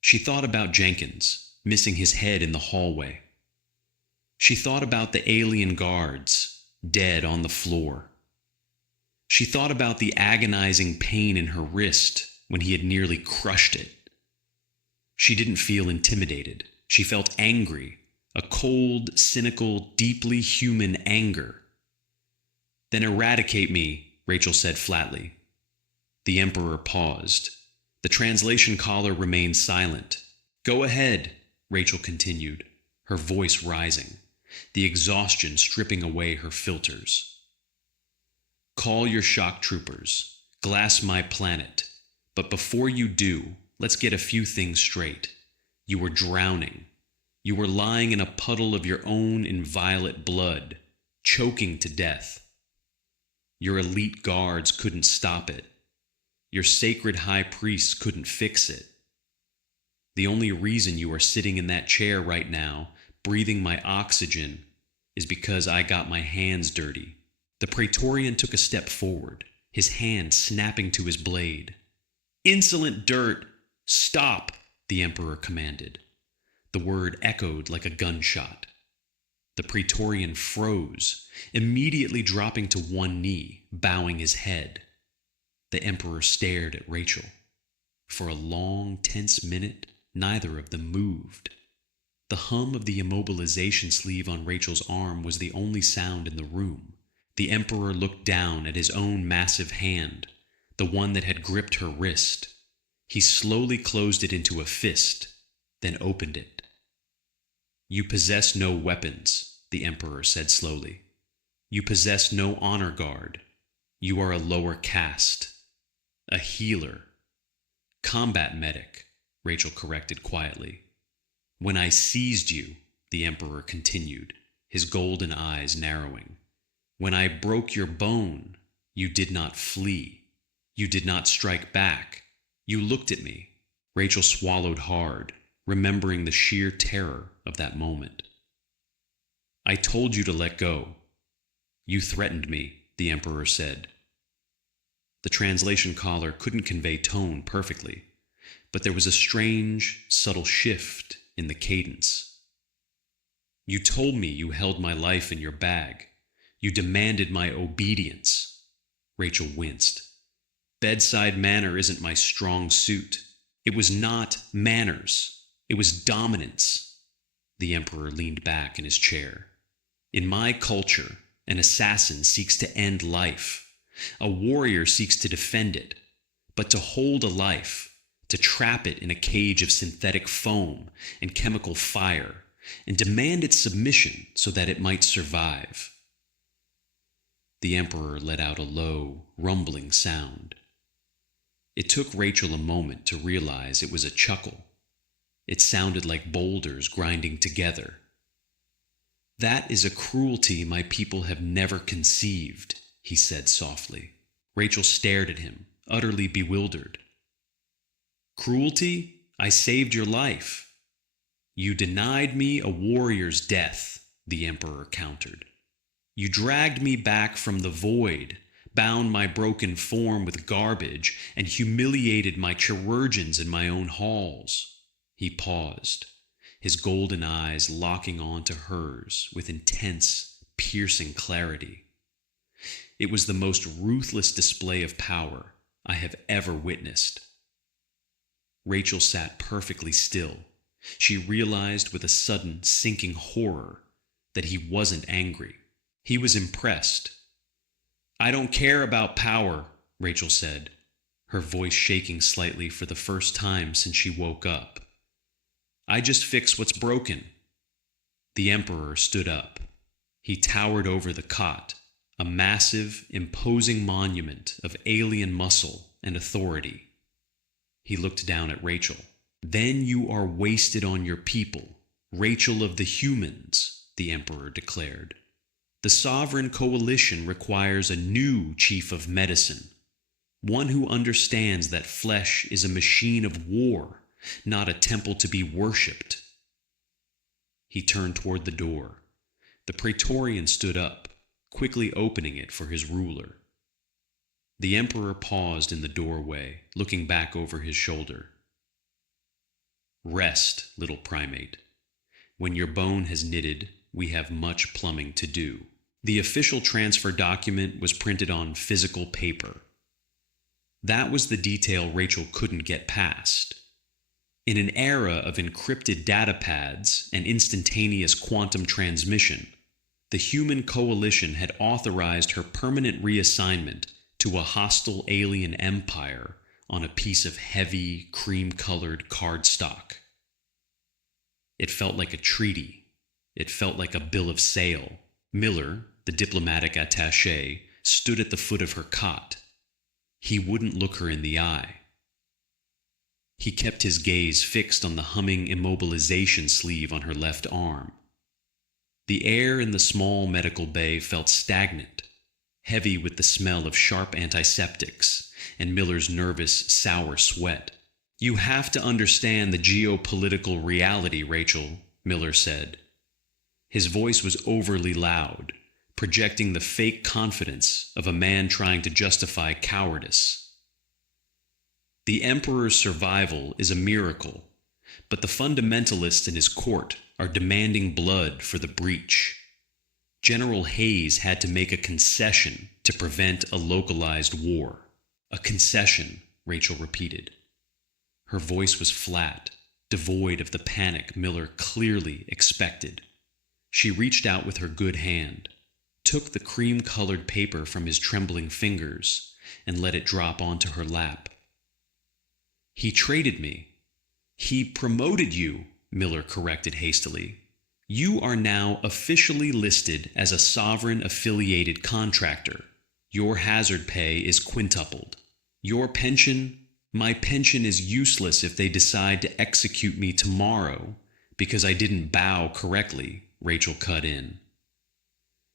She thought about Jenkins, missing his head in the hallway. She thought about the alien guards, dead on the floor. She thought about the agonizing pain in her wrist when he had nearly crushed it. She didn't feel intimidated. She felt angry, a cold, cynical, deeply human anger. "Then eradicate me," Rachel said flatly. The Emperor paused. The translation caller remained silent. "Go ahead," Rachel continued, her voice rising. the exhaustion stripping away her filters. Call your shock troopers. Glass my planet. But before you do, let's get a few things straight. You were drowning. You were lying in a puddle of your own inviolate blood, choking to death. Your elite guards couldn't stop it. Your sacred high priests couldn't fix it. The only reason you are sitting in that chair right now, breathing my oxygen, is because I got my hands dirty. The Praetorian took a step forward, his hand snapping to his blade. Insolent dirt! Stop! The Emperor commanded. The word echoed like a gunshot. The Praetorian froze, immediately dropping to one knee, bowing his head. The Emperor stared at Rachel. For a long, tense minute, neither of them moved. The hum of the immobilization sleeve on Rachel's arm was the only sound in the room. The Emperor looked down at his own massive hand, the one that had gripped her wrist. He slowly closed it into a fist, then opened it. You possess no weapons, the Emperor said slowly. You possess no honor guard. You are a lower caste. A healer. Combat medic, Rachel corrected quietly. When I seized you, the Emperor continued, his golden eyes narrowing. When I broke your bone, you did not flee. You did not strike back. You looked at me. Rachel swallowed hard, remembering the sheer terror of that moment. I told you to let go. You threatened me, the Emperor said. The translation caller couldn't convey tone perfectly, but there was a strange, subtle shift in the cadence. You told me you held my life in your bag. You demanded my obedience. Rachel winced. Bedside manner isn't my strong suit. It was not manners. It was dominance. The Emperor leaned back in his chair. In my culture, an assassin seeks to end life. A warrior seeks to defend it. But to hold a life, to trap it in a cage of synthetic foam and chemical fire, and demand its submission so that it might survive. The Emperor let out a low, rumbling sound. It took Rachel a moment to realize it was a chuckle. It sounded like boulders grinding together. That is a cruelty my people have never conceived, he said softly. Rachel stared at him, utterly bewildered. Cruelty? I saved your life. You denied me a warrior's death, the Emperor countered. You dragged me back from the void, bound my broken form with garbage, and humiliated my chirurgeons in my own halls. He paused, his golden eyes locking onto hers with intense, piercing clarity. It was the most ruthless display of power I have ever witnessed. Rachel sat perfectly still. She realized with a sudden, sinking horror that he wasn't angry. He was impressed. I don't care about power, Rachel said, her voice shaking slightly for the first time since she woke up. I just fix what's broken. The Emperor stood up. He towered over the cot, a massive, imposing monument of alien muscle and authority. He looked down at Rachel. Then you are wasted on your people, Rachel of the humans, the Emperor declared. The sovereign coalition requires a new chief of medicine, one who understands that flesh is a machine of war, not a temple to be worshipped. He turned toward the door. The Praetorian stood up, quickly opening it for his ruler. The Emperor paused in the doorway, looking back over his shoulder. Rest, little primate. When your bone has knitted, we have much plumbing to do. The official transfer document was printed on physical paper. That was the detail Rachel couldn't get past. In an era of encrypted data pads and instantaneous quantum transmission, the human coalition had authorized her permanent reassignment to a hostile alien empire on a piece of heavy, cream-colored cardstock. It felt like a treaty, It felt like a bill of sale. Miller, the diplomatic attaché, stood at the foot of her cot. He wouldn't look her in the eye. He kept his gaze fixed on the humming immobilization sleeve on her left arm. The air in the small medical bay felt stagnant, heavy with the smell of sharp antiseptics and Miller's nervous, sour sweat. "You have to understand the geopolitical reality, Rachel," Miller said. His voice was overly loud, projecting the fake confidence of a man trying to justify cowardice. "The Emperor's survival is a miracle, but the fundamentalists in his court are demanding blood for the breach. General Hayes had to make a concession to prevent a localized war." "A concession," Rachel repeated. Her voice was flat, devoid of the panic Miller clearly expected. She reached out with her good hand, took the cream-colored paper from his trembling fingers, and let it drop onto her lap. "He traded me." "He promoted you," Miller corrected hastily. "You are now officially listed as a sovereign-affiliated contractor. Your hazard pay is quintupled. Your pension, my pension is useless if they decide to execute me tomorrow because I didn't bow correctly," Rachel cut in.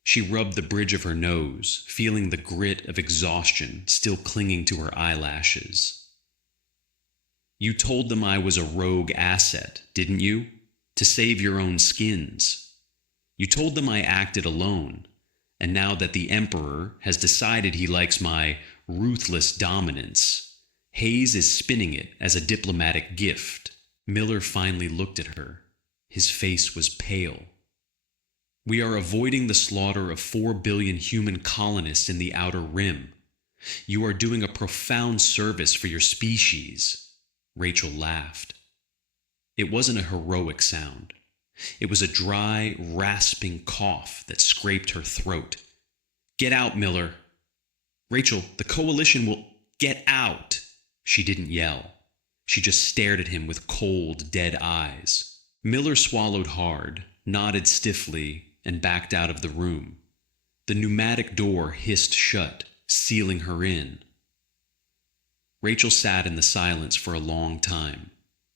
She rubbed the bridge of her nose, feeling the grit of exhaustion still clinging to her eyelashes. "You told them I was a rogue asset, didn't you? To save your own skins. You told them I acted alone, and now that the Emperor has decided he likes my ruthless dominance, Hayes is spinning it as a diplomatic gift." Miller finally looked at her. His face was pale. "We are avoiding the slaughter of 4 billion human colonists in the Outer Rim. You are doing a profound service for your species." Rachel laughed. It wasn't a heroic sound. It was a dry, rasping cough that scraped her throat. "Get out, Miller." "Rachel, the coalition will—" "Get out!" She didn't yell. She just stared at him with cold, dead eyes. Miller swallowed hard, nodded stiffly, and backed out of the room. The pneumatic door hissed shut, sealing her in. Rachel sat in the silence for a long time.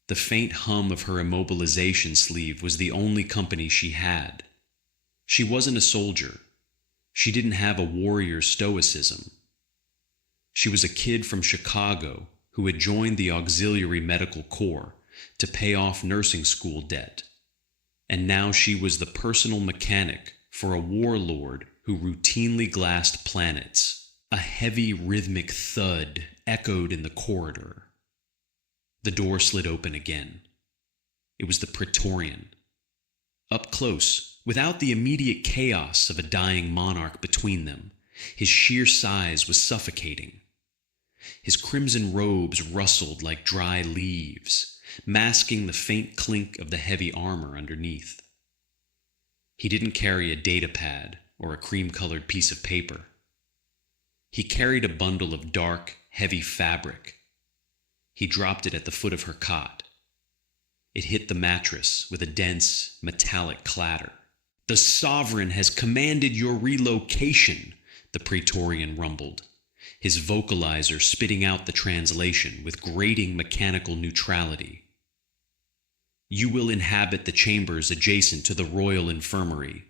The faint hum of her immobilization sleeve was the only company she had. She wasn't a soldier. She didn't have a warrior's stoicism. She was a kid from Chicago who had joined the Auxiliary Medical Corps to pay off nursing school debt. And now she was the personal mechanic for a warlord who routinely glassed planets. A heavy rhythmic thud echoed in the corridor. The door slid open again. It was the Praetorian. Up close, without the immediate chaos of a dying monarch between them, his sheer size was suffocating. His crimson robes rustled like dry leaves, masking the faint clink of the heavy armor underneath. He didn't carry a data pad or a cream-colored piece of paper. He carried a bundle of dark, heavy fabric. He dropped it at the foot of her cot. It hit the mattress with a dense, metallic clatter. "The Sovereign has commanded your relocation," the Praetorian rumbled, his vocalizer spitting out the translation with grating mechanical neutrality. "You will inhabit the chambers adjacent to the Royal Infirmary.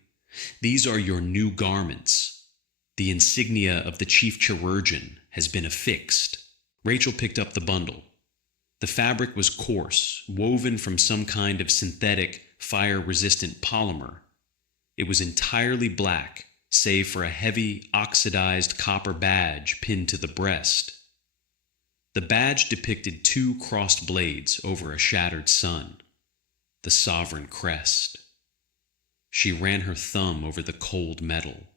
These are your new garments. The insignia of the chief chirurgeon has been affixed." Rachel picked up the bundle. The fabric was coarse, woven from some kind of synthetic, fire-resistant polymer. It was entirely black, save for a heavy, oxidized copper badge pinned to the breast. The badge depicted 2 crossed blades over a shattered sun, the sovereign crest. She ran her thumb over the cold metal.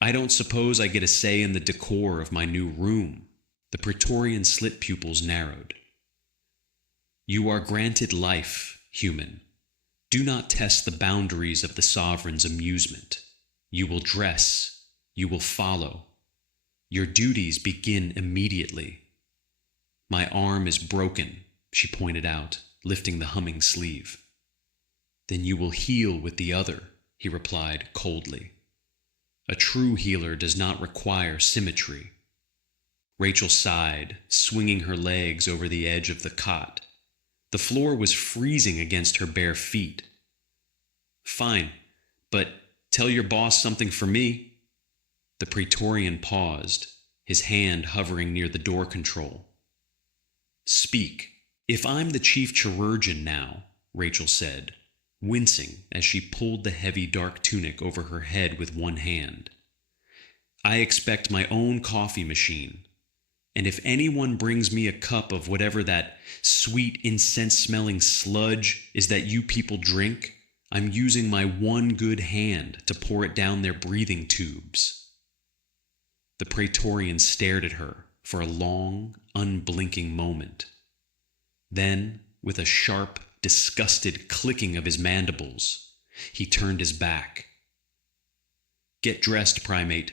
"I don't suppose I get a say in the decor of my new room." The Praetorian slit pupils narrowed. "You are granted life, human. Do not test the boundaries of the sovereign's amusement. You will dress. You will follow. Your duties begin immediately." "My arm is broken," she pointed out, lifting the humming sleeve. Then you will heal with the other, he replied coldly. A true healer does not require symmetry. Rachel sighed, swinging her legs over the edge of the cot. The floor was freezing against her bare feet. Fine, but tell your boss something for me. The Praetorian paused, his hand hovering near the door control. Speak. If I'm the chief chirurgeon now, Rachel said, wincing as she pulled the heavy dark tunic over her head with one hand. I expect my own coffee machine, and if anyone brings me a cup of whatever that sweet incense-smelling sludge is that you people drink, I'm using my one good hand to pour it down their breathing tubes. The Praetorian stared at her for a long, unblinking moment. Then, with a sharp, disgusted clicking of his mandibles, he turned his back. Get dressed, primate.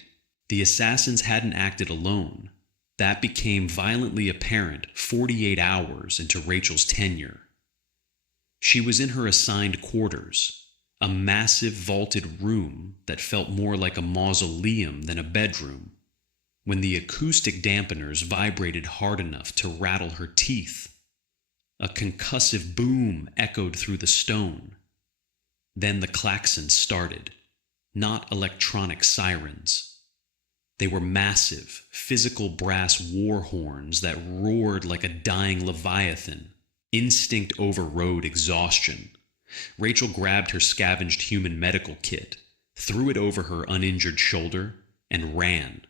The assassins hadn't acted alone. That became violently apparent 48 hours into Rachel's tenure. She was in her assigned quarters, a massive vaulted room that felt more like a mausoleum than a bedroom, when the acoustic dampeners vibrated hard enough to rattle her teeth. A concussive boom echoed through the stone. Then the klaxons started, not electronic sirens. They were massive, physical brass war horns that roared like a dying leviathan. Instinct overrode exhaustion. Rachel grabbed her scavenged human medical kit, threw it over her uninjured shoulder, and ran.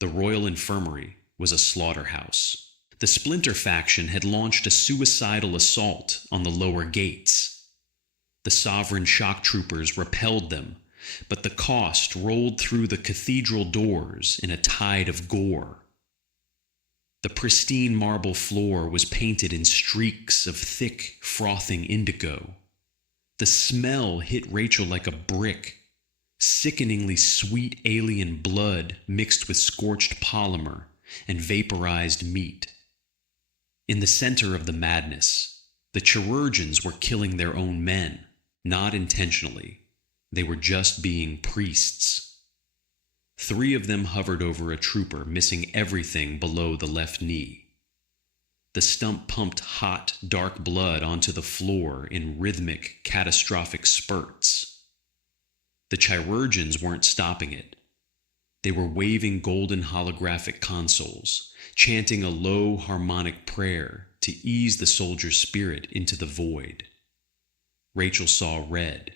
The Royal Infirmary was a slaughterhouse. The Splinter faction had launched a suicidal assault on the lower gates. The Sovereign shock troopers repelled them, but the cost rolled through the cathedral doors in a tide of gore. The pristine marble floor was painted in streaks of thick, frothing indigo. The smell hit Rachel like a brick. Sickeningly sweet alien blood mixed with scorched polymer and vaporized meat. In the center of the madness, the chirurgeons were killing their own men, not intentionally. They were just being priests. 3 of them hovered over a trooper, missing everything below the left knee. The stump pumped hot, dark blood onto the floor in rhythmic, catastrophic spurts. The chirurgeons weren't stopping it. They were waving golden holographic consoles, chanting a low harmonic prayer to ease the soldier's spirit into the void. Rachel saw red.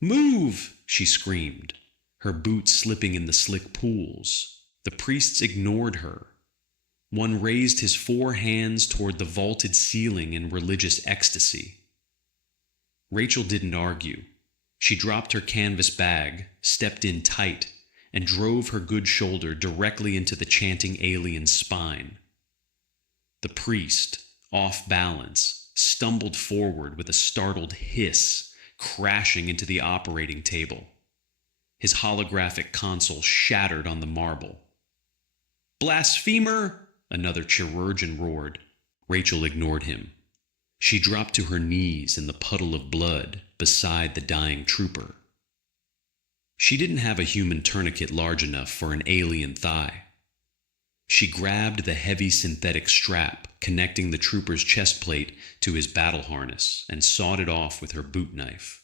"Move!" she screamed, her boots slipping in the slick pools. The priests ignored her. One raised his 4 hands toward the vaulted ceiling in religious ecstasy. Rachel didn't argue. She dropped her canvas bag, stepped in tight, and drove her good shoulder directly into the chanting alien's spine. The priest, off balance, stumbled forward with a startled hiss, crashing into the operating table. His holographic console shattered on the marble. "Blasphemer!" another chirurgeon roared. Rachel ignored him. She dropped to her knees in the puddle of blood beside the dying trooper. She didn't have a human tourniquet large enough for an alien thigh. She grabbed the heavy synthetic strap connecting the trooper's chest plate to his battle harness and sawed it off with her boot knife.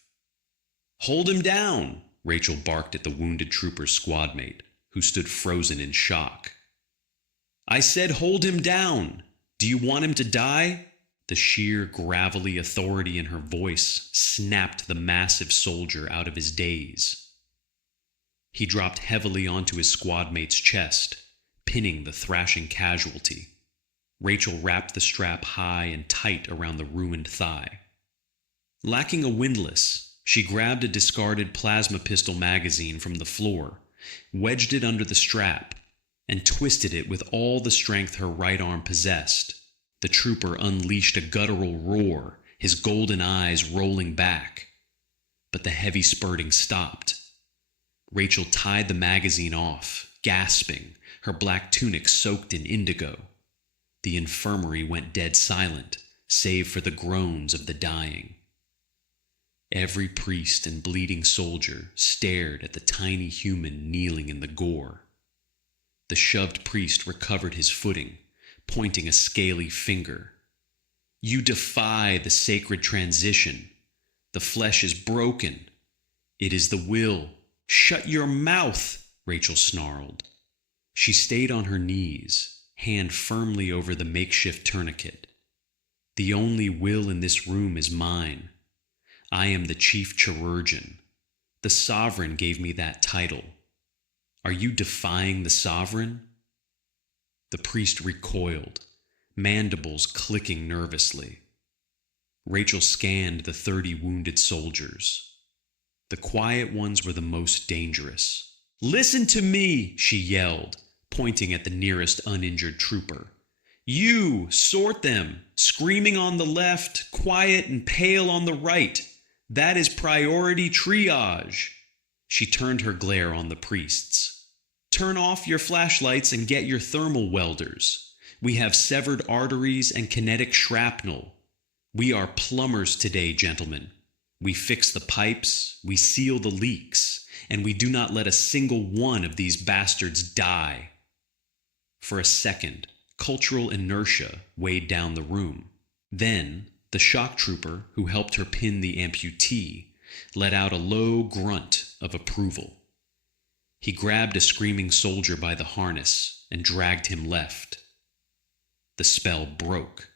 "Hold him down!" Rachel barked at the wounded trooper's squad mate, who stood frozen in shock. "I said hold him down! Do you want him to die?" The sheer, gravelly authority in her voice snapped the massive soldier out of his daze. He dropped heavily onto his squad mate's chest, pinning the thrashing casualty. Rachel wrapped the strap high and tight around the ruined thigh. Lacking a windlass, she grabbed a discarded plasma pistol magazine from the floor, wedged it under the strap, and twisted it with all the strength her right arm possessed. The trooper unleashed a guttural roar, his golden eyes rolling back. But the heavy spurting stopped. Rachel tied the magazine off, gasping, her black tunic soaked in indigo. The infirmary went dead silent, save for the groans of the dying. Every priest and bleeding soldier stared at the tiny human kneeling in the gore. The shoved priest recovered his footing, pointing a scaly finger. You defy the sacred transition. The flesh is broken. It is the will. Shut your mouth, Rachel snarled. She stayed on her knees, hand firmly over the makeshift tourniquet. The only will in this room is mine. I am the chief chirurgeon. The sovereign gave me that title. Are you defying the sovereign? The priest recoiled, mandibles clicking nervously. Rachel scanned the 30 wounded soldiers. The quiet ones were the most dangerous. Listen to me, she yelled, pointing at the nearest uninjured trooper. You, sort them, screaming on the left, quiet and pale on the right. That is priority triage. She turned her glare on the priests. Turn off your flashlights and get your thermal welders. We have severed arteries and kinetic shrapnel. We are plumbers today, gentlemen. We fix the pipes, we seal the leaks, and we do not let a single one of these bastards die. For a second, cultural inertia weighed down the room. Then, the shock trooper who helped her pin the amputee let out a low grunt of approval. He grabbed a screaming soldier by the harness and dragged him left. The spell broke.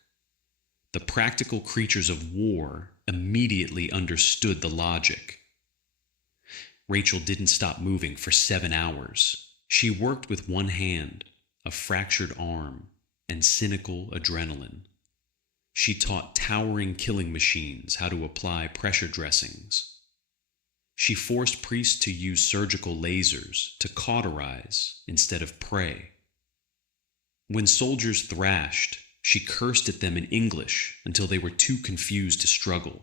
The practical creatures of war immediately understood the logic. Rachel didn't stop moving for 7 hours. She worked with one hand, a fractured arm, and cynical adrenaline. She taught towering killing machines how to apply pressure dressings. She forced priests to use surgical lasers to cauterize instead of pray. When soldiers thrashed, she cursed at them in English until they were too confused to struggle.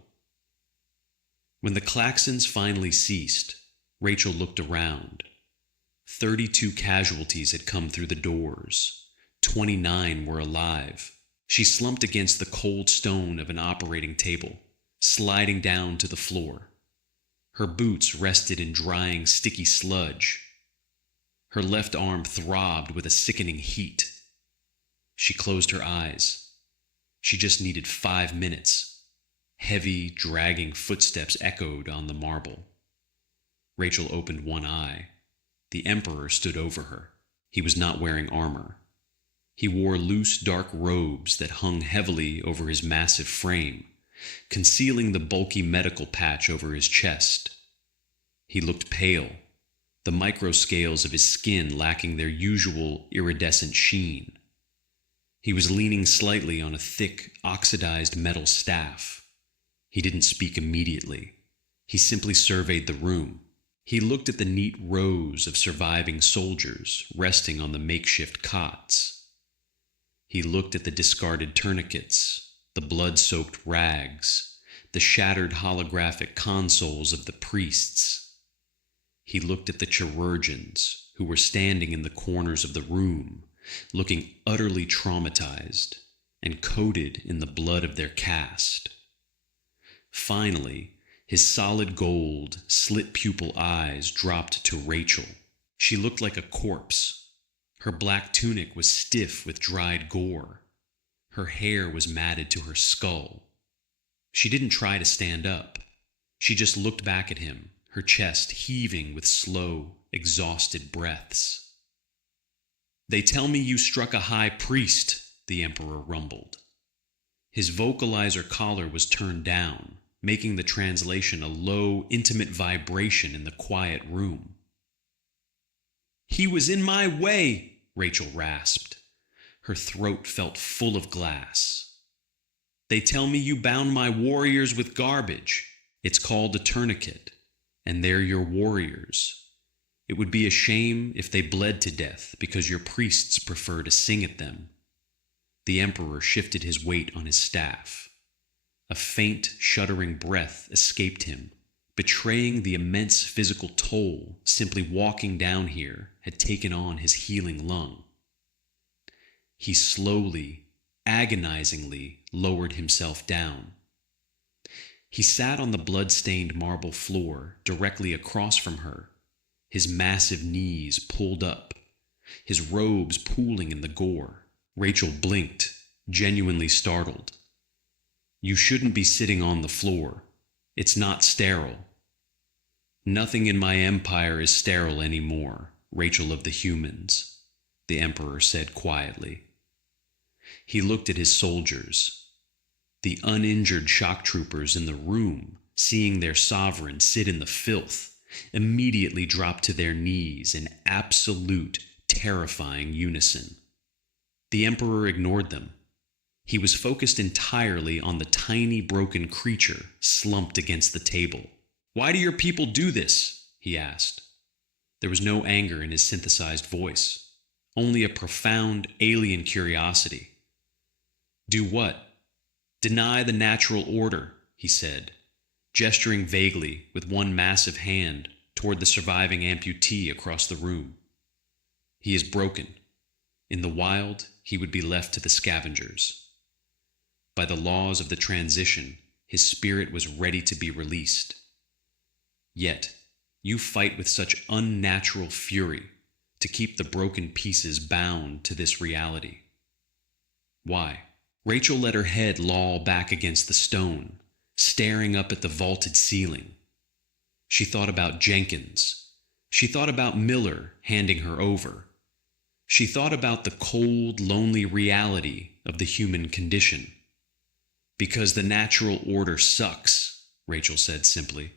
When the klaxons finally ceased, Rachel looked around. 32 casualties had come through the doors. 29 were alive. She slumped against the cold stone of an operating table, sliding down to the floor. Her boots rested in drying, sticky sludge. Her left arm throbbed with a sickening heat. She closed her eyes. She just needed 5 minutes. Heavy, dragging footsteps echoed on the marble. Rachel opened one eye. The Emperor stood over her. He was not wearing armor. He wore loose, dark robes that hung heavily over his massive frame, concealing the bulky medical patch over his chest. He looked pale, the microscales of his skin lacking their usual iridescent sheen. He was leaning slightly on a thick, oxidized metal staff. He didn't speak immediately. He simply surveyed the room. He looked at the neat rows of surviving soldiers resting on the makeshift cots. He looked at the discarded tourniquets, the blood-soaked rags, the shattered holographic consoles of the priests. He looked at the chirurgeons who were standing in the corners of the room, looking utterly traumatized and coated in the blood of their caste. Finally, his solid gold, slit-pupil eyes dropped to Rachel. She looked like a corpse. Her black tunic was stiff with dried gore. Her hair was matted to her skull. She didn't try to stand up. She just looked back at him, her chest heaving with slow, exhausted breaths. "They tell me you struck a high priest," the Emperor rumbled. His vocalizer collar was turned down, making the translation a low, intimate vibration in the quiet room. "He was in my way," Rachel rasped. Her throat felt full of glass. "They tell me you bound my warriors with garbage. It's called a tourniquet, and they're your warriors. It would be a shame if they bled to death because your priests prefer to sing at them." The Emperor shifted his weight on his staff. A faint, shuddering breath escaped him, betraying the immense physical toll simply walking down here had taken on his healing lung. He slowly, agonizingly lowered himself down. He sat on the blood-stained marble floor directly across from her, his massive knees pulled up, his robes pooling in the gore. Rachel blinked, genuinely startled. "You shouldn't be sitting on the floor. It's not sterile." "Nothing in my empire is sterile anymore, Rachel of the humans," the Emperor said quietly. He looked at his soldiers. The uninjured shock troopers in the room, seeing their sovereign sit in the filth, immediately dropped to their knees in absolute, terrifying unison. The Emperor ignored them. He was focused entirely on the tiny broken creature slumped against the table. "Why do your people do this?" he asked. There was no anger in his synthesized voice, only a profound alien curiosity. "Do what?" "Deny the natural order," he said, gesturing vaguely with one massive hand toward the surviving amputee across the room. "He is broken. In the wild, he would be left to the scavengers. By the laws of the transition, his spirit was ready to be released. Yet, you fight with such unnatural fury to keep the broken pieces bound to this reality. Why?" Rachel let her head loll back against the stone, staring up at the vaulted ceiling. She thought about Jenkins. She thought about Miller handing her over. She thought about the cold, lonely reality of the human condition. "Because the natural order sucks," Rachel said simply.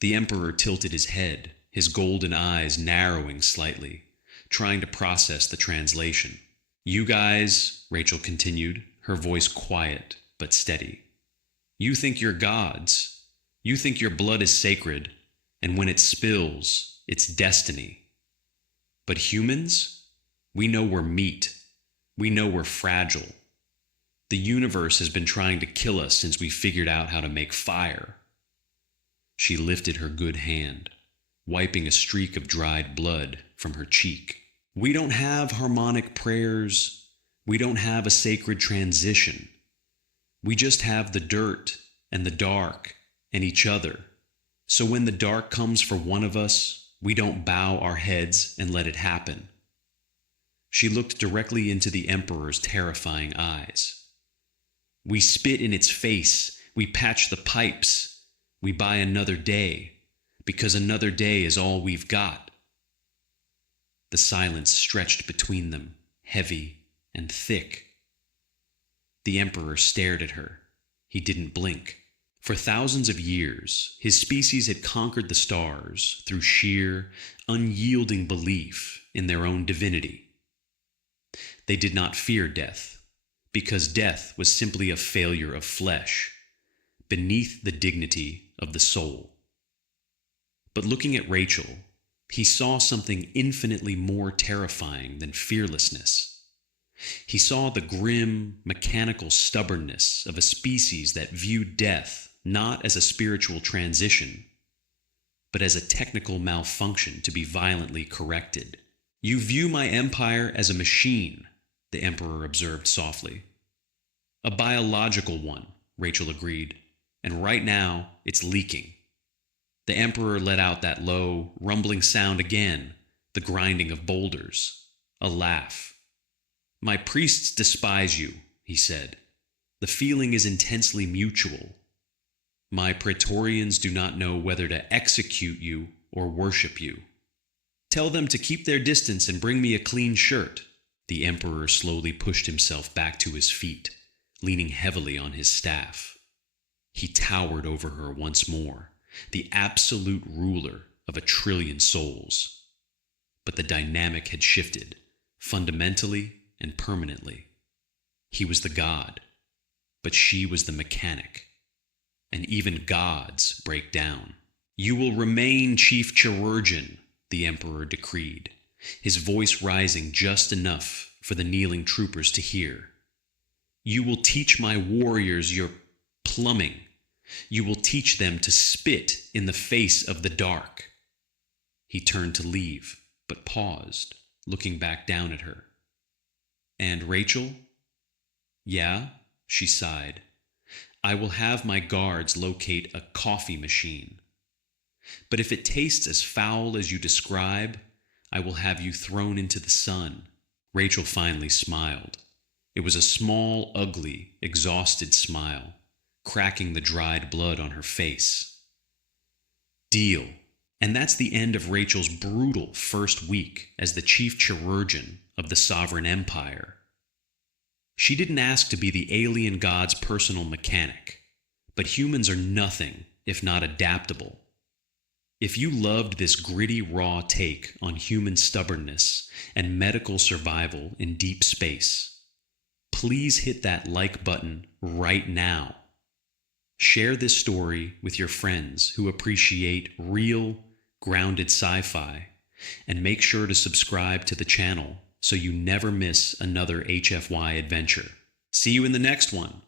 The Emperor tilted his head, his golden eyes narrowing slightly, trying to process the translation. "You guys," Rachel continued, her voice quiet but steady, "you think you're gods. You think your blood is sacred, and when it spills, it's destiny. But humans, we know we're meat. We know we're fragile. The universe has been trying to kill us since we figured out how to make fire." She lifted her good hand, wiping a streak of dried blood from her cheek. "We don't have harmonic prayers. We don't have a sacred transition. We just have the dirt and the dark and each other. So when the dark comes for one of us, we don't bow our heads and let it happen." She looked directly into the Emperor's terrifying eyes. "We spit in its face. We patch the pipes. We buy another day, because another day is all we've got." The silence stretched between them, heavy and thick. The Emperor stared at her. He didn't blink. For thousands of years, his species had conquered the stars through sheer, unyielding belief in their own divinity. They did not fear death, because death was simply a failure of flesh, beneath the dignity of the soul. But looking at Rachel, he saw something infinitely more terrifying than fearlessness. He saw the grim, mechanical stubbornness of a species that viewed death not as a spiritual transition, but as a technical malfunction to be violently corrected. "You view my empire as a machine," the Emperor observed softly. "A biological one," Rachel agreed, "and right now it's leaking." The Emperor let out that low, rumbling sound again, the grinding of boulders, a laugh. "My priests despise you," he said. "The feeling is intensely mutual. My Praetorians do not know whether to execute you or worship you. Tell them to keep their distance and bring me a clean shirt." The Emperor slowly pushed himself back to his feet, leaning heavily on his staff. He towered over her once more, the absolute ruler of 1,000,000,000 souls. But the dynamic had shifted, fundamentally and permanently. He was the god, but she was the mechanic. And even gods break down. "You will remain chief chirurgeon," the Emperor decreed, his voice rising just enough for the kneeling troopers to hear. "You will teach my warriors your plumbing. You will teach them to spit in the face of the dark." He turned to leave, but paused, looking back down at her. "And Rachel?" "Yeah," she sighed. I will have my guards locate a coffee machine. But if it tastes as foul as you describe, I will have you thrown into the sun. Rachel finally smiled. It was a small, ugly, exhausted smile, cracking the dried blood on her face. Deal. And that's the end of Rachel's brutal first week as the chief chirurgeon of the sovereign empire. She didn't ask to be the alien god's personal mechanic, but humans are nothing if not adaptable. If you loved this gritty, raw take on human stubbornness and medical survival in deep space, please hit that like button right now. Share this story with your friends who appreciate real, grounded sci-fi, and make sure to subscribe to the channel so you never miss another HFY adventure. See you in the next one.